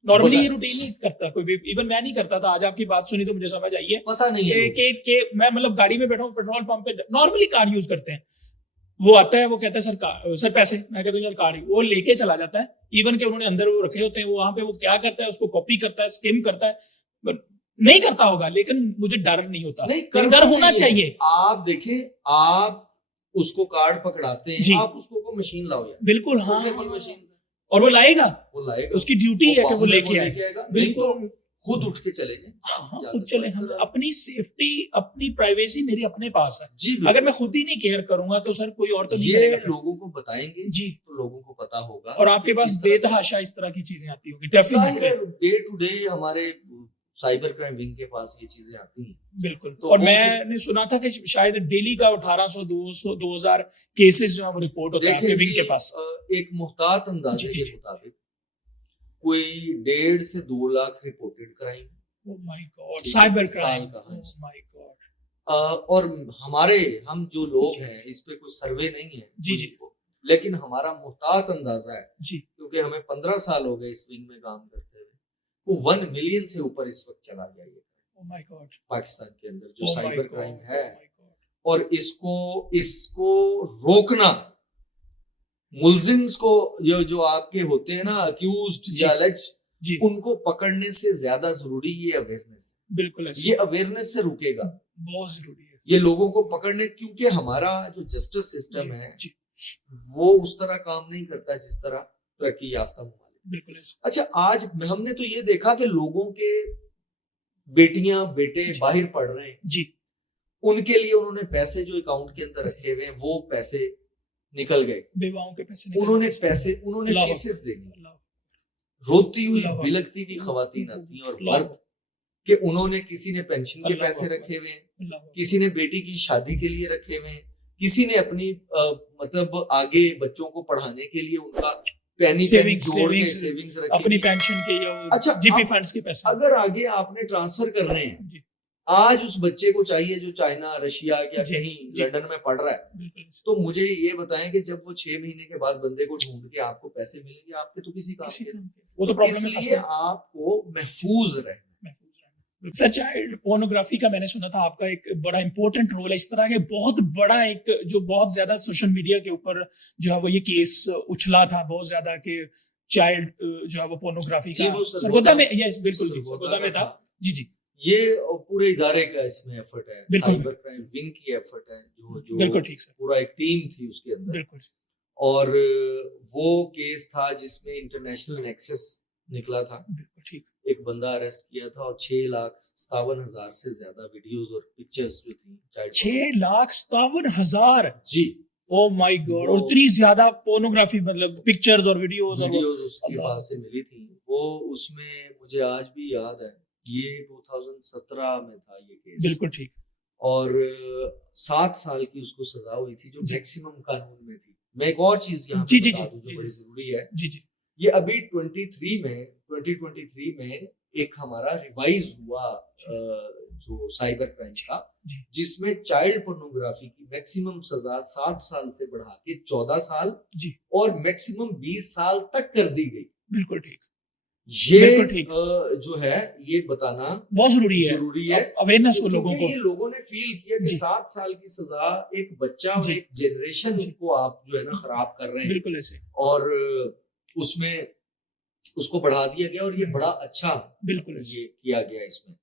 नॉर्मली पता ये रूटीन नहीं करता कोई भी, इवन मैं नहीं करता था। आज आपकी बात सुनी तो मुझे समझ आई है पता नहीं है लोगों को। कि मैं मतलब गाड़ी में बैठा हूँ, पेट्रोल पंप पे नॉर्मली कार्ड यूज करते हैं। वो आता है, वो कहता है सर पैसे, मैं कहता हूँ यार कार्ड, वो लेके चला जाता है। इवन के उन्होंने अंदर वो रखे होते हैं, वो वहां पे वो क्या करता है, उसको कॉपी करता है, स्किम करता है। नहीं करता होगा, लेकिन मुझे डर नहीं होता। नहीं, लेकिन डर होना चाहिए। आप देखें, आप उसको कार्ड पकड़ाते हैं, जी। आप उसको को मशीन लाओ यार, बिल्कुल, हाँ, मशीन, और वो लाएगा, वो लाएगा, उसकी ड्यूटी है कि वो लेके आए। आएगा। बिल्कुल, नहीं तो खुद उठ के चले जाए। हाँ, खुद चले। हम अपनी सेफ्टी, अपनी प्राइवेसी मेरी अपने पास है। जी, अगर मैं खुद ही नहीं केयर करूंगा तो सर कोई और तो नहीं ये करेगा। लोगों को बताएंगे जी, तो लोगों को पता होगा। और आपके पास बेतहाशा इस तरह की चीजें आती होगी डेफिनेटली। डे टू डे हमारे साइबर क्राइम विंग के पास ये चीजें आती हैं। बिल्कुल। तो और मैंने सुना था कि शायद डेली का 1800 200 2000 केसेस जो है वो रिपोर्ट होता है आपके विंग के पास। एक मुहतात अंदाजे जी, के मुताबिक कोई 1.5 से 2 lakh reported crime, oh my God, cyber crime का। हाँ जी। ओह माय गॉड। और हम जो लोग हैं, इस पे कोई सर्वे नहीं है जी, जी। लेकिन हमारा मुहतात अंदाजा है, जी, क्योंकि हमें 15 साल हो गए इस विंग में काम करते हुए, वो 1 मिलियन से ऊपर इस वक्त चला गया ये ओह माय गॉड, पाकिस्तान के अंदर जो oh my cyber god, crime oh है। My god. और इसको रोकना, मुल्जिम्स को, जो आपके होते हैं ना अक्यूज्ड जी। या अलेज, जी, उनको पकड़ने से ज्यादा जरूरी ये अवेयरनेस। बिल्कुल ऐसे, ये अवेयरनेस से रुकेगा, बहुत जरूरी है ये लोगों को पकड़ने, क्योंकि हमारा जो जस्टिस सिस्टम है जी, वो उस तरह काम नहीं करता जिस तरह तरक्की याफ्ता ममालिक। बिल्कुल ऐसे। अच्छा, आज हमने तो ये देखा कि लोगों के बेटियां बेटे जी। बाहर पढ़ रहे हैं, जी, उनके लिए उन्होंने पैसे जो अकाउंट के अंदर रखे हुए हैं वो पैसे निकल गए, बेवाओं के पैसे निकल उन्होंने गए। उन्होंने अल्लाह फीसेस देनी, अल्लाह, रोती हुई अल्लाह, बिलखती हुई खवातीन आती हैं और अल्लाह, मर्द कि उन्होंने, किसी ने पेंशन के अल्लाह पैसे अल्लाह, रखे हुए हैं, अल्लाह, किसी ने बेटी की शादी के लिए रखे हुए हैं, किसी ने अपनी मतलब आगे बच्चों को पढ़ाने के लिए उनका पेनी जोड़ के सेविंग्स रखी, अपनी पेंशन के या अच्छा, जीपी फंड्स के पैसे। अगर आगे आपने ट्रांसफर करने हैं, जी, आज उस बच्चे को चाहिए जो चाइना, रशिया या जी, कहीं जी। लंदन में पढ़ रहा है, बिल्कुल ऐसे। तो मुझे ये बताएं कि जब वो 6 महीने के बाद बंदे को ढूंढ के आपको पैसे मिलेंगे, आपके तो किसी काम किसी के काम के। वो तो प्रॉब्लम है, इसलिए आपको महफूज रहना। सर, चाइल्ड पोर्नोग्राफी का मैंने सुना था आपका एक बड़ा इंपॉर्टेंट रोल है। इस तरह के बहुत बड़ा एक जो बहुत ज्यादा सोशल मीडिया के ऊपर जो है वो ये केस उछला था बहुत ज्यादा कि चाइल्ड जो है वो पोर्नोग्राफी का सरगोदा में, यस बिल्कुल जी, सरगोदा में था। जी जी, ये पूरे इदारे का इसमें एफर्ट है, बिल्कुल, साइबर क्राइम विंग की एफर्ट है, जो बिल्कुल ठीक सर, पूरा एक टीम थी उसके अंदर। बिल्कुल। और वो केस था जिसमें इंटरनेशनल नेक्सस निकला था, बिल्कुल ठीक। एक बंदा अरेस्ट किया था और 6,57,000 से ज्यादा वीडियोस और पिक्चर्स जो थी चाइल्ड, 6,57,000 जी, ओ माय गॉड। और इतनी ज्यादा पोर्नोग्राफी, मतलब पिक्चर्स और वीडियोस उसके पास से मिली थी। वो उसमें मुझे आज भी याद है, ये 2017 में था ये केस, बिल्कुल ठीक। और 7 साल की उसको सजा हुई थी, जो मैक्सिमम कानून में थी। मैं एक और चीज यहाँ पे बता दूं जो बड़ी जरूरी है। जी जी, ये अभी 2023 में एक हमारा रिवाइज हुआ जो साइबर क्राइम का, जिसमें चाइल्ड पोर्नोग्राफी की मैक्सिमम सजा 7 साल से बढ़ा के 14 साल जी, और मैक्सिमम 20 साल तक कर दी गई। बिल्कुल ठीक। ये जो है ये बताना बहुत जरूरी है अवेयरनेस को, लोगों को। ये लोगों ने फील किया कि 7 साल की सजा एक बच्चा और एक जनरेशन को आप जो है ना खराब कर रहे हैं, बिल्कुल ऐसे। और उसमें उसको बढ़ा दिया गया, और ये बड़ा अच्छा बिल्कुल ये किया गया इसमें।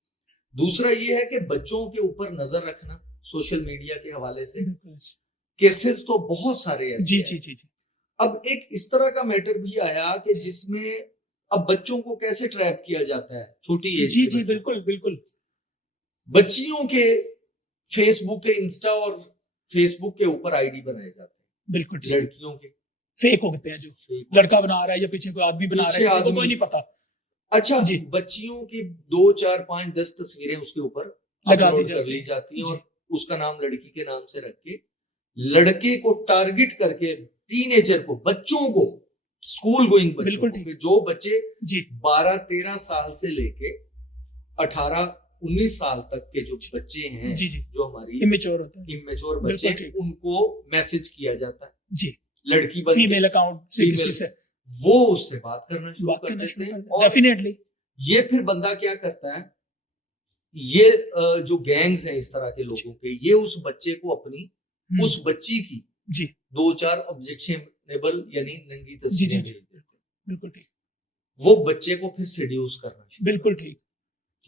दूसरा ये है कि बच्चों के ऊपर नजर रखना सोशल मीडिया के हवाले से। केसेस तो बहुत सारे ऐसे जी जी जी जी। अब एक इस तरह का मैटर भी आया कि जिसमें अब बच्चों को कैसे ट्रैप किया जाता है, छोटी एज जी जी, बिल्कुल बिल्कुल। बच्चियों के फेसबुक के, इंस्टा और फेसबुक के ऊपर आईडी बनाए जाते हैं, बिल्कुल, लड़कियों के फेक होते हैं, जो लड़का बना रहा है या पीछे कोई आदमी बना रहा है, किसी को कोई नहीं पता। अच्छा जी, बच्चियों की 2 4 5 10 तस्वीरें उसके ऊपर अपलोड कर ली जाती है, और उसका नाम लड़की के नाम से रख के लड़के को टारगेट करके, टीनेजर को, बच्चों को, स्कूल गोइंग बच्चों को, जो बच्चे 12-13 साल से लेके 18-19 साल तक के जो बच्चे हैं, जो हमारी इमेच्योर बच्चे, उनको मैसेज किया जाता है। जी, लड़की बन फीमेल अकाउंट से female- किसी से वो उससे बात करना शुरू बात कर करना देते शुरू हैं। कर और डेफिनेटली ये फिर बंदा क्या करता है, ये जो गैंग्स हैं इस तरह के लोगों के, ये उस बच्चे को अपनी उस बच्ची की जी 2-4 ऑब्जेक्शनेबल यानी नंगी तस्वीरें जी, भेज देते हैं। बिल्कुल ठीक, वो बच्चे को फिर सेड्यूस करना शुरू, बिल्कुल ठीक।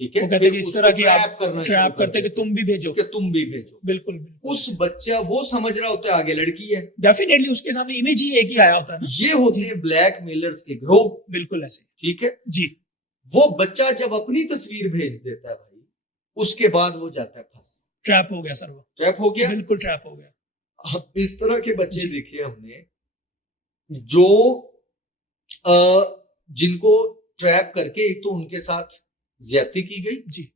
ठीक है, वो कहते हैं कि इस तरह की ट्रैप करना शुरू ट्रैप करते कि तुम भी भेजो, कि तुम भी भेजो। बिल्कुल बिल्कुल। उस बच्चा वो समझ रहा होता है आगे लड़की है, डेफिनेटली उसके सामने इमेज ही एक ही आया होता है ना। ये होते हैं ब्लैक मेलर्स के ग्रोह, बिल्कुल ऐसे, ठीक है। जी वो बच्चा जब अपनी तस्वीर भेज देता है भाई, उसके बाद वो जाता है फंस, ट्रैप हो गया सर, वो ट्रैप हो गया। बिल्कुल ट्रैप हो गया। इस तरह के बच्चे जी। देखे हमने जो जिनको ट्रैप करके एक तो उनके साथ ज्यादती की गई, जी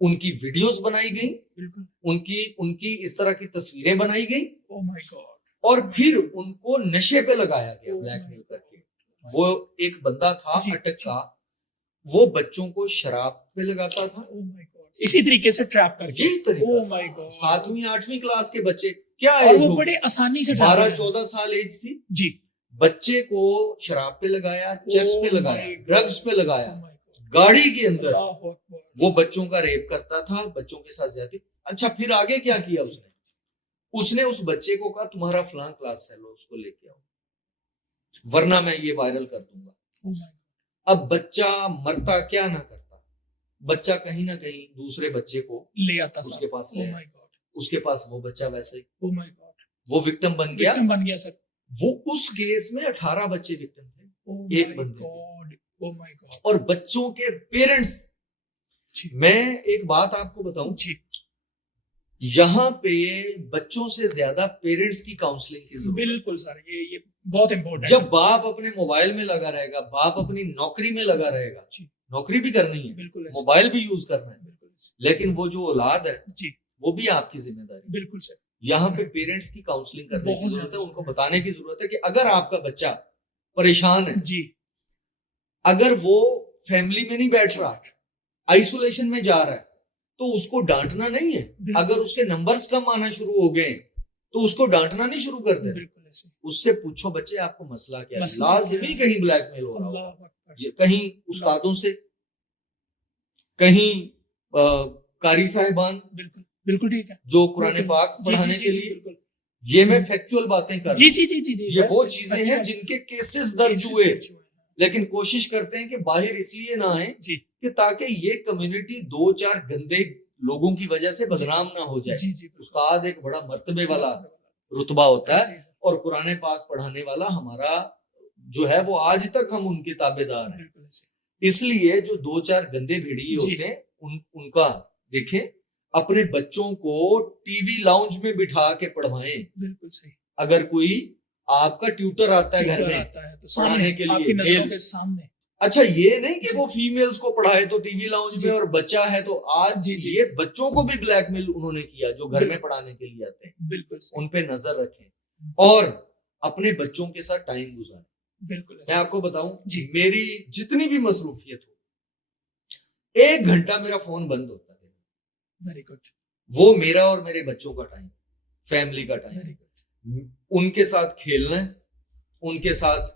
उनकी वीडियोस बनाई गई, बिल्कुल। उनकी उनकी इस तरह की तस्वीरें बनाई गई, ओ माय गॉड। और फिर उनको नशे पे लगाया गया Oh ब्लैकमेल my करके। वो एक बंदा था जी, अटक का, वो बच्चों को शराब पे लगाता था, ओ माय गॉड, इसी तरीके से ट्रैप करके। यही तरीका ओ था। My God. 7वीं 8वीं क्लास के बच्चे, क्या और एज वो होगी? बड़े आसानी से trap हो गए। 12-14 साल एज थी। जी बच्चे को शराब पे लगाया, चेस पे Oh लगाया, my God. ड्रग्स पे लगाया, Oh my God. गाड़ी के अंदर अल्लाहु अकबर। वो बच्चों का रेप करता था, बच्चों के साथ ज्यादती। अच्छा, फिर आगे क्या किया उसने? उसने उस बच्चे को कहा तुम्हारा फलां क्लास फेलो उसको लेके आओ, वरना मैं ये वायरल कर दूंगा। Oh my God. अब बच्चा मरता क्या ना करता, बच्चा कहीं ना कहीं दूसरे बच्चे को ले आता उसके पास ले ओ आया। माय गॉड, उसके पास वो बच्चा वैसे ही ओ माय गॉड, वो विक्टिम बन गया। विक्टिम बन गया सर। वो उस केस में 18 बच्चे विक्टिम थे, ओ एक माय बंदे के। God, O my god. और बच्चों के पेरेंट्स, जी मैं एक बात आपको बताऊं, जी यहाँ पे बच्चों से ज्यादा पेरेंट्स की काउंसलिंग की जरूरत है। बिल्कुल सर, ये बहुत इंपॉर्टेंट जब बाप अपने मोबाइल में लगा रहेगा, बाप अपनी नौकरी में लगा रहेगा, जी नौकरी भी करनी है, बिल्कुल ऐसे, मोबाइल भी यूज करना है, बिल्कुल ऐसे, लेकिन वो जो औलाद है जी वो भी आपकी जिम्मेदारी। बिल्कुल सर। यहाँ पे पेरेंट्स की काउंसलिंग करने की बहुत जरूरत है, ज्यादा उनको बताने की जरूरत है कि अगर आपका बच्चा परेशान है, जी अगर वो फैमिली में नहीं बैठ रहा, आइसोलेशन में जा रहा है, तो उसको डांटना नहीं है। बिल्कुल। अगर उसके नंबर्स कम आना शुरू हो गए तो उसको डांटना नहीं शुरू कर दे। बिल्कुल ऐसे। उससे पूछो बच्चे आपको मसला क्या है, मसला क्या लाजिमी है? कहीं ब्लैकमेल हो रहा अल्लाह हो, अकबर। कहीं उस्तादों से, कहीं कारी साहिबान बिल्कुल बिल्कुल ठीक है। जो कुरान बिल्कुल। पाक जी, पढ़ाने जी, के जी, लिए, बिल्कुल। ये मैं फैक्चुअल बातें कर रहा जी हूं। जी जी जी जी ये वो बस, चीजें अच्छा, हैं जिनके केसेस दर्ज cases हुए, दर्ज हुए हैं। लेकिन कोशिश करते हैं कि बाहर इसलिए ना आए जी कि ताकि ये कम्युनिटी 2-4 गंदे लोगों की वजह से बदनाम ना हो जाए। जी जी बिल्कुल। उस्ताद एक बड़ा मर्तबे वाला रुतबा होता है, ऐसे ही, और कुरान पाक पढ़ाने वाला हमारा जो है वो आज तक हम उनके ताबेदार हैं। बिल्कुल ऐसे। इसलिए जो 2-4 गंदे भेड़िए जी। होते हैं उनका देखें, अपने बच्चों को टीवी लाउंज में बिठा के पढ़वाएं। बिल्कुल सही। अगर कोई आपका ट्यूटर आता है घर ट्यूटर में आता है तो पढ़ाने सामने के लिए, आपकी नजरों मेल। के सामने। अच्छा, ये नहीं कि वो फीमेल्स को पढ़ाए तो टीवी लाउंज जी। में, और बच्चा है तो आज जी, जी। ये बच्चों को भी ब्लैकमेल उन्होंने किया जो घर में बिल्कुल। पढ़ाने के लिए आते हैं। बिल्कुल सही। उन पे नजर रखें और अपने बच्चों के साथ टाइम गुजारें। बिल्कुल मैं ऐसे। आपको बताऊं, जी। मेरी जितनी भी मसरूफियत हो, 1 घंटा मेरा फोन बंद होता है। वेरी गुड, वो मेरा और मेरे बच्चों का टाइम, फैमिली का टाइम, वेरी गुड, उनके साथ खेलना है, उनके साथ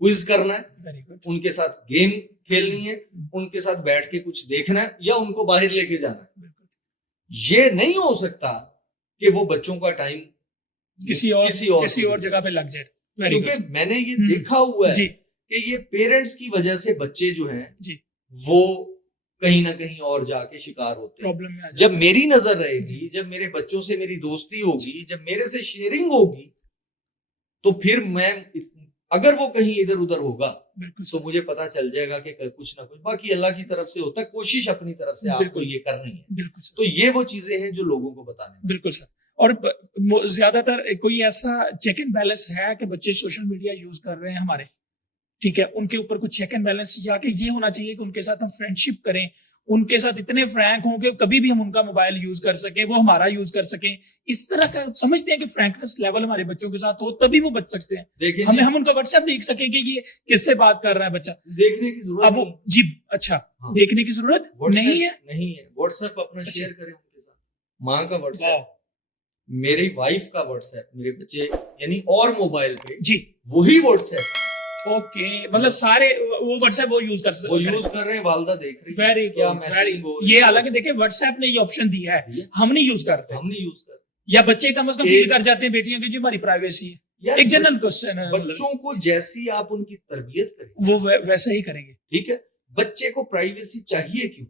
क्विज करना है, वेरी गुड। उनके साथ गेम खेलनी है, उनके साथ बैठ के कुछ देखना है, या उनको बाहर लेके जाना है। बिल्कुल। ये नहीं हो सकता कि वो बच्चों का टाइम किसी और जगह पे लग जाए। वेरी क्योंकि गुड। मैंने ये देखा हुआ है जी कि ये पेरेंट्स की वजह से बच्चे जो हैं जी वो कहीं ना कहीं और जाके शिकार होते हैं। प्रॉब्लम में आ जब जाता मेरी नजर रहेगी, जब मेरे बच्चों से मेरी दोस्ती होगी, जब मेरे से शेयरिंग होगी, तो फिर मैं अगर वो कहीं इधर उधर होगा है। बिल्कुल तो सही। मुझे पता चल जाएगा कि कुछ ना कुछ, बाकी अल्लाह की तरफ से होता है, कोशिश अपनी तरफ से आपको बिल्कुल। ये करनी है। बिल्कुल सर। तो ये वो चीजें हैं जो लोगों को बताने हैं। बिल्कुल सर। और ज्यादातर कोई ऐसा चेक एंड बैलेंस है कि बच्चे सोशल मीडिया यूज कर रहे हैं हमारे, ठीक है, उनके ऊपर कुछ चेक एंड बैलेंस, या कि ये होना चाहिए कि उनके साथ हम फ्रेंडशिप करें, उनके साथ इतने फ्रैंक हों कि कभी भी हम उनका मोबाइल यूज कर सकें, वो हमारा यूज कर सकें, इस तरह का समझते हैं कि फ्रैंकनेस लेवल हमारे बच्चों के साथ हो तभी वो बच सकते हैं। देखिए हमें जी, हम उनका व्हाट्सएप देख सकें कि ये किससे बात कर रहा है बच्चा। देखने की जरूरत अब वो नहीं, जी अच्छा, हाँ। देखने की जरूरत WhatsApp नहीं है। नहीं है। व्हाट्सएप अपना अच्छा। शेयर करें उनके साथ, माँ का व्हाट्सएप, मेरी वाइफ का व्हाट्सएप मेरे बच्चे यानी और मोबाइल पे जी वही व्हाट्सएप ओके, मतलब सारे वो व्हाट्सएप वो यूज कर वो यूज कर रहे हैं, वालदा देख रही है वेरी क्या गुड, मैसेजिंग हो रही ये है। हालांकि देखिए व्हाट्सएप ने ये ऑप्शन दिया है, हम नहीं यूज करते, हम नहीं यूज कर या बच्चे कम से कम फील एक- कर जाते हैं बेटियां कि जी हमारी प्राइवेसी है। यार एक जनरल क्वेश्चन है, मतलब बच्चों को जैसी आप उनकी तरबियत करें वो वैसा ही करेंगे। ठीक है, बच्चे को प्राइवेसी चाहिए क्यों?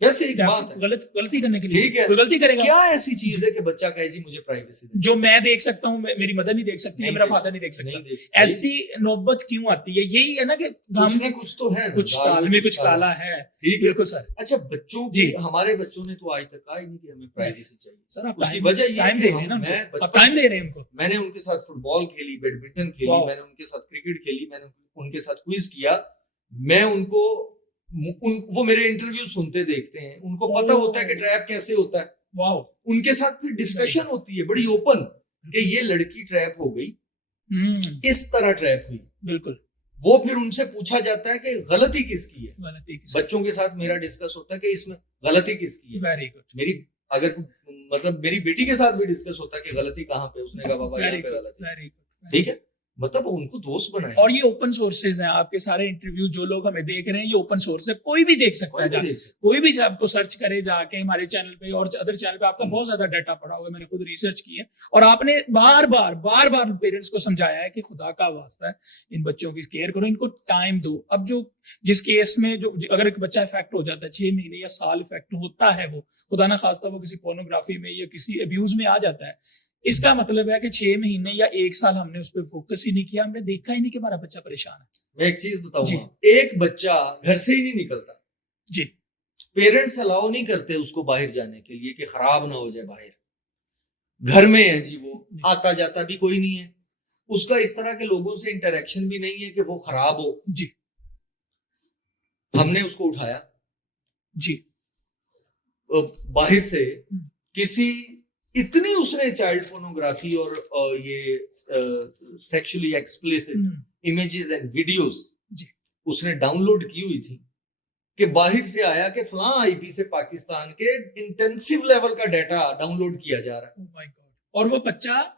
जैसे एक क्या बात है, गलती करने के लिए ठीक है, कोई गलती करेगा? क्या ऐसी चीज है कि बच्चा कहे जी मुझे प्राइवेसी दे? जो मैं देख सकता हूँ मेरी मदर नहीं देख सकती, नहीं मेरा देख फादर नहीं देख सकता, नहीं देख सकते। ऐसी नौबत क्यों आती है? यही है ना कि कुछ हम ना कुछ तो है ना, कुछ दाल दाल में कुछ काला है। ठीक है। बिल्कुल सर। अच्छा, बच्चों जी। की हमारे बच्चों ने तो आज तक कहा ही नहीं कि हमें प्राइवेसी चाहिए। सर आप उसकी वजह ये टाइम है दे कि रहे हैं ना मैं उनको, आप बचपन टाइम से- दे रहे हैं उनको। मैंने उनके साथ फुटबॉल खेली, बैडमिंटन खेली, वाह। मैंने उनके साथ क्रिकेट खेली, मैंने उनके साथ क्विज किया। मैं उनको वो मेरे इंटरव्यू सुनते देखते हैं, उनको पता होता है कि ट्रैप कैसे होता है। वाह। उनके साथ फिर डिस्कशन होती है बड़ी ओपन कि ये लड़की ट्रैप हो गई, इस तरह ट्रैप हुई। बिल्कुल। वो फिर उनसे पूछा जाता है कि गलती किसकी है। गलती बच्चों के साथ मेरा डिस्कस होता है कि इसमें गलती किसकी है। Very good. मेरी अगर मतलब मेरी बेटी के साथ भी डिस्कस होता है कि गलती कहाँ पे, उसने कहा बाबा यहाँ पे गलती है। Very good. ठीक है, मतलब उनको दोस्त बनाए। और ये ओपन सोर्सेज हैं, आपके सारे इंटरव्यू जो लोग हमें देख रहे हैं ये ओपन सोर्स है, कोई भी देख सकता है जाके। कोई भी आपको सर्च करे जाके हमारे चैनल पे और अदर चैनल पे, आपका बहुत ज्यादा डाटा पड़ा हुआ है, मैंने खुद रिसर्च की है। और आपने बार बार पेरेंट्स को समझाया है कि खुदा का वास्ता है इन बच्चों की केयर करो, इनको टाइम दो। अब जो जिस केस में जो अगर एक बच्चा इफेक्ट हो जाता है 6 महीने या साल इफेक्ट होता है, वो खुदा ना खास्ता वो किसी पोर्नोग्राफी में या किसी अब्यूज में आ जाता है, इसका मतलब है कि 6 महीने या 1 साल हमने उस पर फोकस ही नहीं किया, हमने देखा ही नहीं कि हमारा बच्चा परेशान है। मैं एक चीज बताऊंगा, एक बच्चा घर से ही नहीं निकलता जी, पेरेंट्स अलाउ नहीं करते उसको बाहर जाने के लिए कि खराब ना हो जाए बाहर। घर में है जी, वो आता जाता भी कोई नहीं है, उसका इस तरह के लोगों से इंटरेक्शन भी नहीं है कि वो खराब हो जी। हमने उसको उठाया जी, बाहर से, किसी इतनी उसने चाइल्ड पोर्नोग्राफी और ये sexually explicit images and videos उसने डाउनलोड की हुई थी कि बाहर से आया कि फलां आईपी से पाकिस्तान के इंटेंसिव लेवल का डाटा डाउनलोड किया जा रहा है। oh my God। और वो बच्चा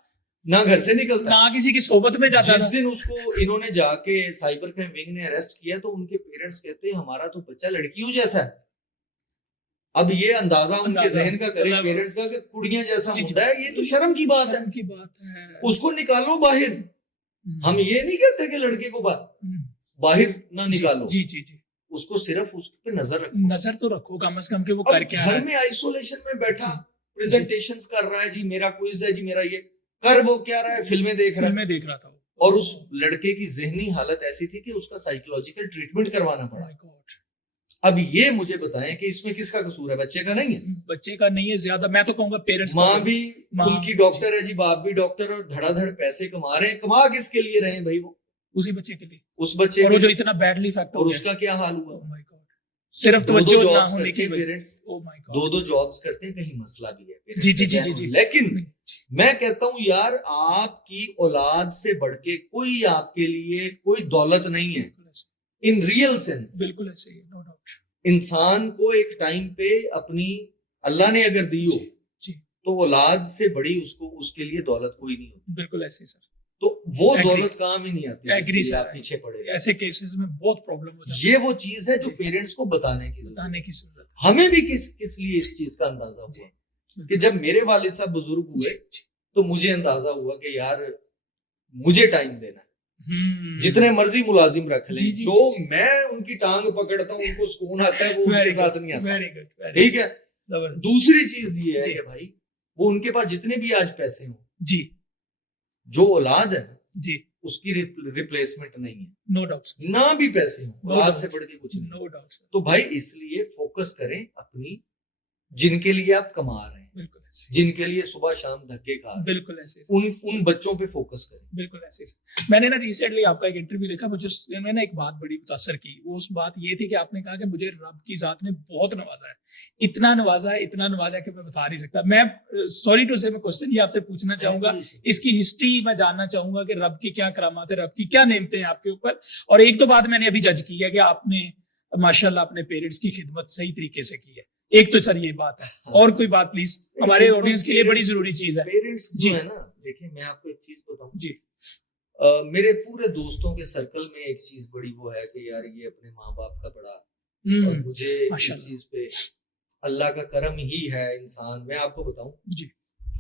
ना घर से निकलता, ना किसी की सोबत में जाता। जिस दिन उसको इन्होंने जाके साइबर क्राइम विंग ने अरेस्ट किया तो उनके पेरेंट्स कहते हैं हमारा तो बच्चा लड़कियों जैसा है। अब ये अंदाजा उनके जहन का करें पेरेंट्स का कि कुड़ियां जैसा होता है, ये तो शर्म की बात है। उसको निकालो बाहर। हम ये नहीं कहते कि लड़के को बाहर ना निकालो, जी जी जी, उसको सिर्फ उस पे नजर रखो। नजर तो रखो कम से कम कि वो कर क्या घर रहा है। में आइसोलेशन में बैठा प्रेजेंटेशंस कर रहा है जी, मेरा क्विज है जी, मेरा ये कर, वो क्या रहा है, फिल्में देख रहा था। और उस लड़के की जहनी हालत ऐसी थी कि उसका साइकोलॉजिकल ट्रीटमेंट करवाना पड़ा। अब ये मुझे बताएं कि इसमें किसका कसूर है? बच्चे का नहीं है? बच्चे का नहीं है ज्यादा, मैं तो कहूंगा पेरेंट्स। माँ भी उनकी डॉक्टर है जी, बाप भी डॉक्टर, और धड़ाधड़ पैसे कमा रहे हैं। कमा किसके लिए रहे हैं भाई? वो उसी बच्चे के लिए, उस बच्चे और वो जो इतना बैडली इफेक्ट और उसका क्या हाल हुआ? oh my God। सिर्फ तवज्जो ना होने की वजह। पेरेंट्स दो जॉब्स करते हैं, कहीं मसला भी है जी जी जी जी जी। लेकिन मैं कहता हूं यार, आपकी औलाद से बढ़ के कोई आपके लिए कोई दौलत नहीं है इन रियल सेंस। बिल्कुल ऐसे ही, नो डाउट। इंसान को एक टाइम पे अपनी अल्लाह ने अगर दी हो तो औलाद से बड़ी उसको उसके लिए दौलत कोई नहीं होती। बिल्कुल ऐसे सर। तो वो दौलत काम ही नहीं आती, आप पीछे पड़े। ऐसे केसेस में बहुत प्रॉब्लम हो जाती है। ये वो चीज है जो पेरेंट्स को बताने की जरूरत है। हमें भी किस लिए इस चीज का अंदाजा हुआ कि जब मेरे वालिद साहब बुजुर्ग हुए तो मुझे अंदाजा हुआ कि यार मुझे टाइम देना, जितने मर्जी मुलाजिम रख लें, जो मैं उनकी टांग पकड़ता हूँ उनको सुकून आता है, वो उनके साथ नहीं आता। ठीक है। दूसरी चीज ये है कि भाई वो उनके पास जितने भी आज पैसे हो जी, जो औलाद है जी, उसकी रिप्लेसमेंट नहीं है। No doubt. ना भी पैसे हो, औलाद से बढ़ के कुछ नहीं। No doubt. तो भाई इसलिए फोकस करें अपनी, जिनके लिए आप कमा रहे हैं, बिल्कुल ऐसे, जिनके लिए सुबह शाम धक्के खा रहे हैं, बिल्कुल ऐसे, उन बच्चों पे फोकस करें। बिल्कुल ऐसे। मैंने ना रिसेंटली आपका एक इंटरव्यू देखा, मुझे उसमें ना एक बात बड़ी मुतासर की। वो उस बात ये थी कि आपने कहा कि मुझे रब की जात ने बहुत नवाजा है, इतना नवाजा है कि मैं बता नहीं सकता। मैं सॉरी टू से मैं क्वेश्चन ये आपसे पूछना चाहूंगा, इसकी हिस्ट्री मैं जानना चाहूंगा कि रब की क्या करामात है, रब की क्या नेमतें हैं आपके ऊपर। और एक तो बात मैंने अभी जज की है कि आपने माशाल्लाह अपने पेरेंट्स की खिदमत सही तरीके से की है, एक तो सर ये बात है, और कोई बात प्लीज, हमारे ऑडियंस के लिए बड़ी जरूरी चीज है। पेरेंट्स जी जो है ना, देखिए मैं आपको एक चीज बताऊं जी मेरे पूरे दोस्तों के सर्कल में एक चीज बड़ी वो है कि यार ये अपने माँ बाप का बड़ा, और मुझे इस माशाल्लाह। चीज पे अल्लाह का करम ही है। इंसान, मैं आपको बताऊं, जी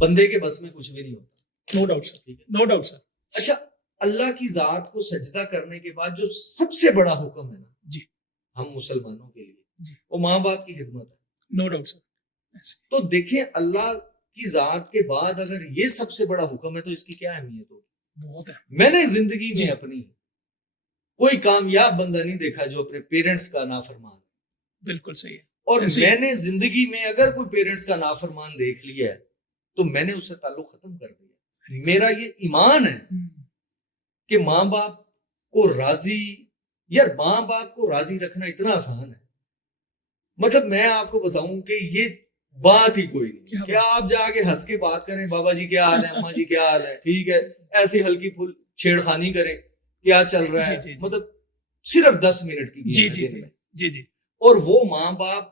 बंदे के बस में कुछ भी नहीं होता। नो डाउट सर, ठीक है, नो डाउट सर। अच्छा, अल्लाह की जात को सजदा करने के बाद जो सबसे बड़ा हुक्म है ना जी हम मुसलमानों के लिए, जी वो माँ बाप की खिदमत है। No doubt sir. ऐसे। तो देखिए, अल्लाह की जात के बाद अगर ये सबसे बड़ा हुक्म है तो इसकी क्या अहमियत होगी। बहुत है। मैंने जिंदगी जी में अपनी कोई कामयाब बंदा नहीं देखा जो अपने पेरेंट्स का नाफरमान है। बिल्कुल सही है। और ऐसे ही। मैंने जिंदगी में अगर कोई पेरेंट्स का नाफरमान देख लिया है तो मैंने उससे ताल्लुक खत्म कर दिया। मेरा ये ईमान है कि माँ बाप को राजी, यार माँ बाप को राजी रखना इतना आसान है। मतलब मैं आपको बताऊं कि ये बात ही कोई नहीं। क्या आप जाके हंस के बात करें, बाबा जी क्या हाल है, अम्मा जी क्या हाल है, ठीक है, ऐसी हल्की फुल छेड़खानी करें, क्या चल रहा है, जी। मतलब सिर्फ 10 मिनट की जी गेम जी है जी दिन में। जी जी और वो माँ बाप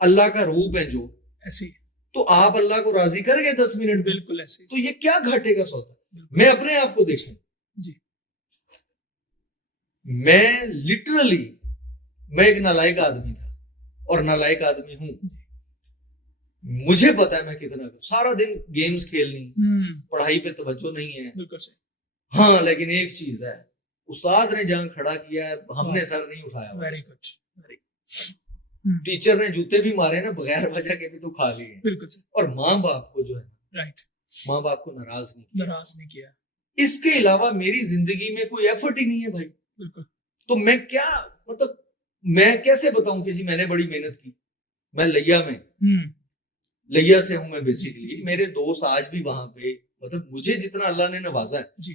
अल्लाह का रूप है जो, ऐसे ही। तो आप अल्लाह को राजी कर गए 10 मिनट में, बिल्कुल ऐसे ही। तो ये क्या घाटे का सौदा। मैं अपने आप को देखूं, जी मैं लिटरली मैं एक नालायक आदमी था और नालायक आदमी हूं। मुझे पता है मैं कितना सारा दिन गेम्स खेलनी, पढ़ाई पे तवज्जो नहीं है। बिल्कुल सही। हाँ, लेकिन एक चीज है, उस्ताद ने जहां खड़ा किया है हमने सर नहीं उठाया। Very good, very good. Teacher ने जूते भी मारे ना बगैर वजह के भी तो खा लिए। बिल्कुल सही। और माँ बाप को जो है, राइट, माँ बाप को नाराज नहीं किया। इसके अलावा मेरी जिंदगी में कोई एफर्ट ही नहीं है भाई। बिल्कुल। तो मैं क्या, मतलब मैं कैसे बताऊं कि जी मैंने बड़ी मेहनत की। मैं लिया से हूं मैं बेसिकली। मेरे दोस्त आज भी वहां पे, मतलब मुझे जितना अल्लाह ने नवाजा है जी,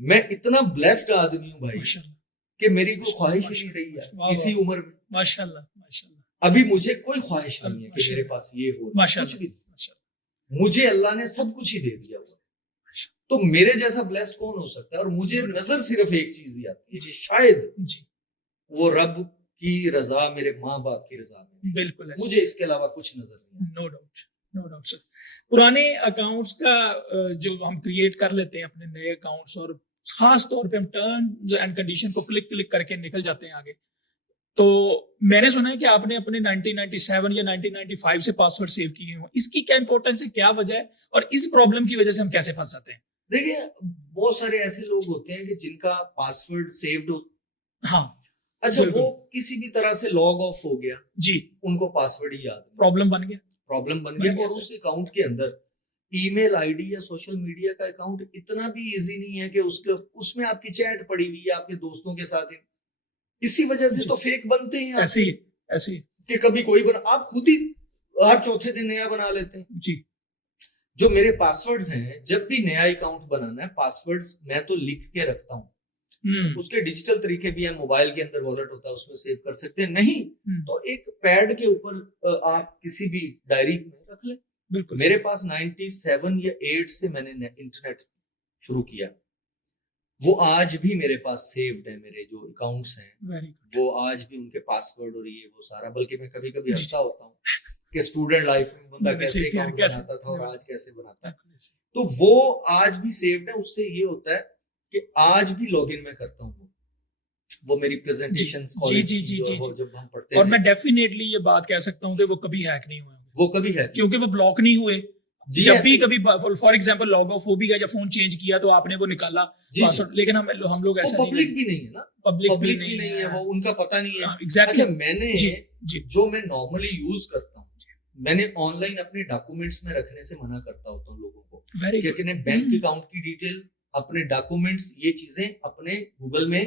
मैं इतना ब्लेस्ड आदमी हूँ भाई माशाल्लाह, कि मेरी कोई ख्वाहिश ही नहीं रही है इसी उम्र में। माशाल्लाह माशाल्लाह। अभी मुझे कोई ख्वाहिश नहीं है कि मेरे पास ये हो, कुछ भी। मुझे अल्लाह ने सब कुछ ही दे दिया हुआ। तो मेरे जैसा ब्लेस्ड कौन हो सकता है। और मुझे नजर सिर्फ एक चीज ही आती है, शायद वो रब की रजा मेरे माँ बाप की रजा में। बिल्कुल, मुझे इसके अलावा कुछ नजर नहीं। No doubt, no doubt sir. पुराने अकाउंट्स का जो हम क्रिएट कर लेते हैं अपने नए अकाउंट्स, और खास तौर पे हम टर्म्स एंड कंडीशन को क्लिक करके निकल जाते हैं आगे। तो मैंने सुना है कि आपने अपने 1997 या 1995 से पासवर्ड सेव किए हुए, इसकी क्या इंपॉर्टेंस है, क्या वजह है, और इस प्रॉब्लम की वजह से हम कैसे फंस जाते हैं? देखिए, बहुत सारे ऐसे लोग होते हैं कि जिनका पासवर्ड सेव्ड हो, हाँ, अच्छा, वो किसी भी तरह से लॉग ऑफ हो गया जी, उनको पासवर्ड ही याद, प्रॉब्लम बन गया। और उस अकाउंट के अंदर ईमेल आईडी या सोशल मीडिया का अकाउंट इतना भी इजी नहीं है कि उसमें आपकी चैट पड़ी हुई है आपके दोस्तों के साथ। इसी वजह से तो फेक बनते हैं ऐसे कि कभी कोई आप खुद ही हर चौथे दिन नया बना लेते हैं जी। जो मेरे पासवर्ड्स हैं, जब भी नया अकाउंट बनाना है, पासवर्ड्स मैं तो लिख के रखता हूँ। उसके डिजिटल तरीके भी है, मोबाइल के अंदर वॉलेट होता है उसमें सेव कर सकते हैं, नहीं तो एक पैड के ऊपर आप किसी भी डायरी में रख लें। बिल्कुल, मेरे पास 97 या 8 से मैंने इंटरनेट शुरू किया, वो आज भी मेरे पास सेव्ड है। मेरे जो अकाउंट्स हैं वो आज भी उनके पासवर्ड और ये वो सारा, बल्कि मैं कभी कभी हंसता होता हूँ कि स्टूडेंट लाइफ में बंदा कैसे अकाउंट बनाता था और आज कैसे बनाता है। तो वो आज भी सेव्ड है। उससे ये होता है कि आज भी लॉगिन मैं करता हूँ, वो मेरी प्रेजेंटेशंस जब हम पढ़ते और मैं डेफिनेटली ये बात कह सकता हूँ कि वो कभी हैक नहीं हुए, वो कभी है क्योंकि वो ब्लॉक नहीं हुए। जब भी कभी फॉर एग्जांपल लॉग ऑफ हो भी गया या फोन चेंज किया तो आपने वो निकाला पासवर्ड, लेकिन हम लोग ऐसा नहीं, पब्लिक भी नहीं है ना, पब्लिक भी नहीं है, वो उनका पता नहीं है एग्जैक्टली। अच्छा, मैंने जो मैं नॉर्मली यूज करता हूँ, मैंने ऑनलाइन अपने डॉक्यूमेंट्स में रखने से मना करता होता हूँ लोगों को, क्योंकि बैंक अकाउंट की डिटेल, अपने डॉक्यूमेंट्स, ये चीजें अपने गूगल में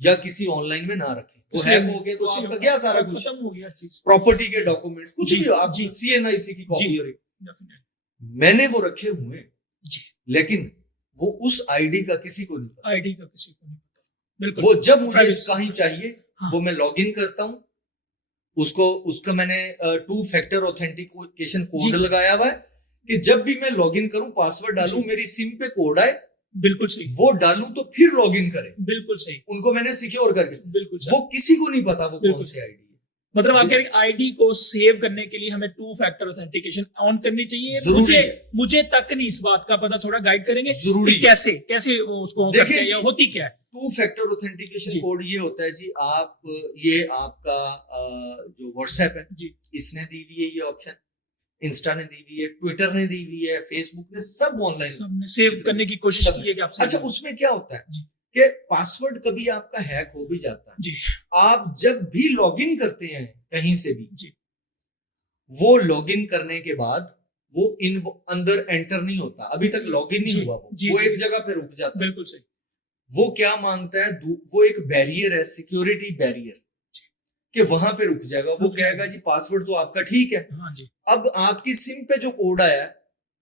या किसी ऑनलाइन में ना रखें। वो हैक हो गया तो आपका क्या सारा कुछ खत्म हो गया, प्रॉपर्टी के डॉक्यूमेंट्स कुछ भी, आप CNIC की कॉपी हो रही, मैंने वो रखे हुए जी, लेकिन वो उस आईडी का किसी को नहीं पता, बिल्कुल। वो जब मुझे कहीं चाहिए, हाँ, वो मैं लॉगिन करता हूँ, उसका मैंने 2 फैक्टर ऑथेंटिकेशन कोड लगाया हुआ है कि जब भी मैं लॉगिन करूं, पासवर्ड डालूं, मेरी सिम पे कोड आए, बिल्कुल सही, वो डालूं तो फिर लॉगिन करें, बिल्कुल सही। उनको मैंने सिक्योर करके, बिल्कुल, वो किसी को नहीं पता वो कौन सी आईडी है। मतलब आप कह रहे हैं आईडी को सेव करने के लिए हमें 2 फैक्टर ऑथेंटिकेशन ऑन करनी चाहिए। जरूरी है। मुझे तक नहीं इस बात का पता, थोड़ा गाइड करेंगे जरूरी कि कैसे वो उसको ऑन करते हैं या होती क्या है? 2 फैक्टर ऑथेंटिकेशन कोड ये होता है जी, आप ये आपका जो व्हाट्सएप है जी, इसने दी हुई है ये ऑप्शन, इंस्टा ने दी हुई है, ट्विटर ने दी हुई है, फेसबुक ने, सब ऑनलाइन सबने सेव करने की कोशिश की है कि आप अच्छा उसमें क्या होता है जी, कि पासवर्ड कभी आपका हैक हो भी जाता है जी, आप जब भी लॉगिन करते हैं कहीं से भी जी, वो लॉगिन करने के बाद वो अंदर एंटर नहीं होता, अभी तक लॉगिन नहीं हुआ, वो एक जगह पे रुक जाता है। बिल्कुल सही। वो क्या मांगता है, वो एक बैरियर है, सिक्योरिटी बैरियर, कि वहां पे रुक जाएगा। वो कहेगा जी पासवर्ड तो आपका ठीक है, हाँ जी, अब आपकी सिम पे जो कोड आया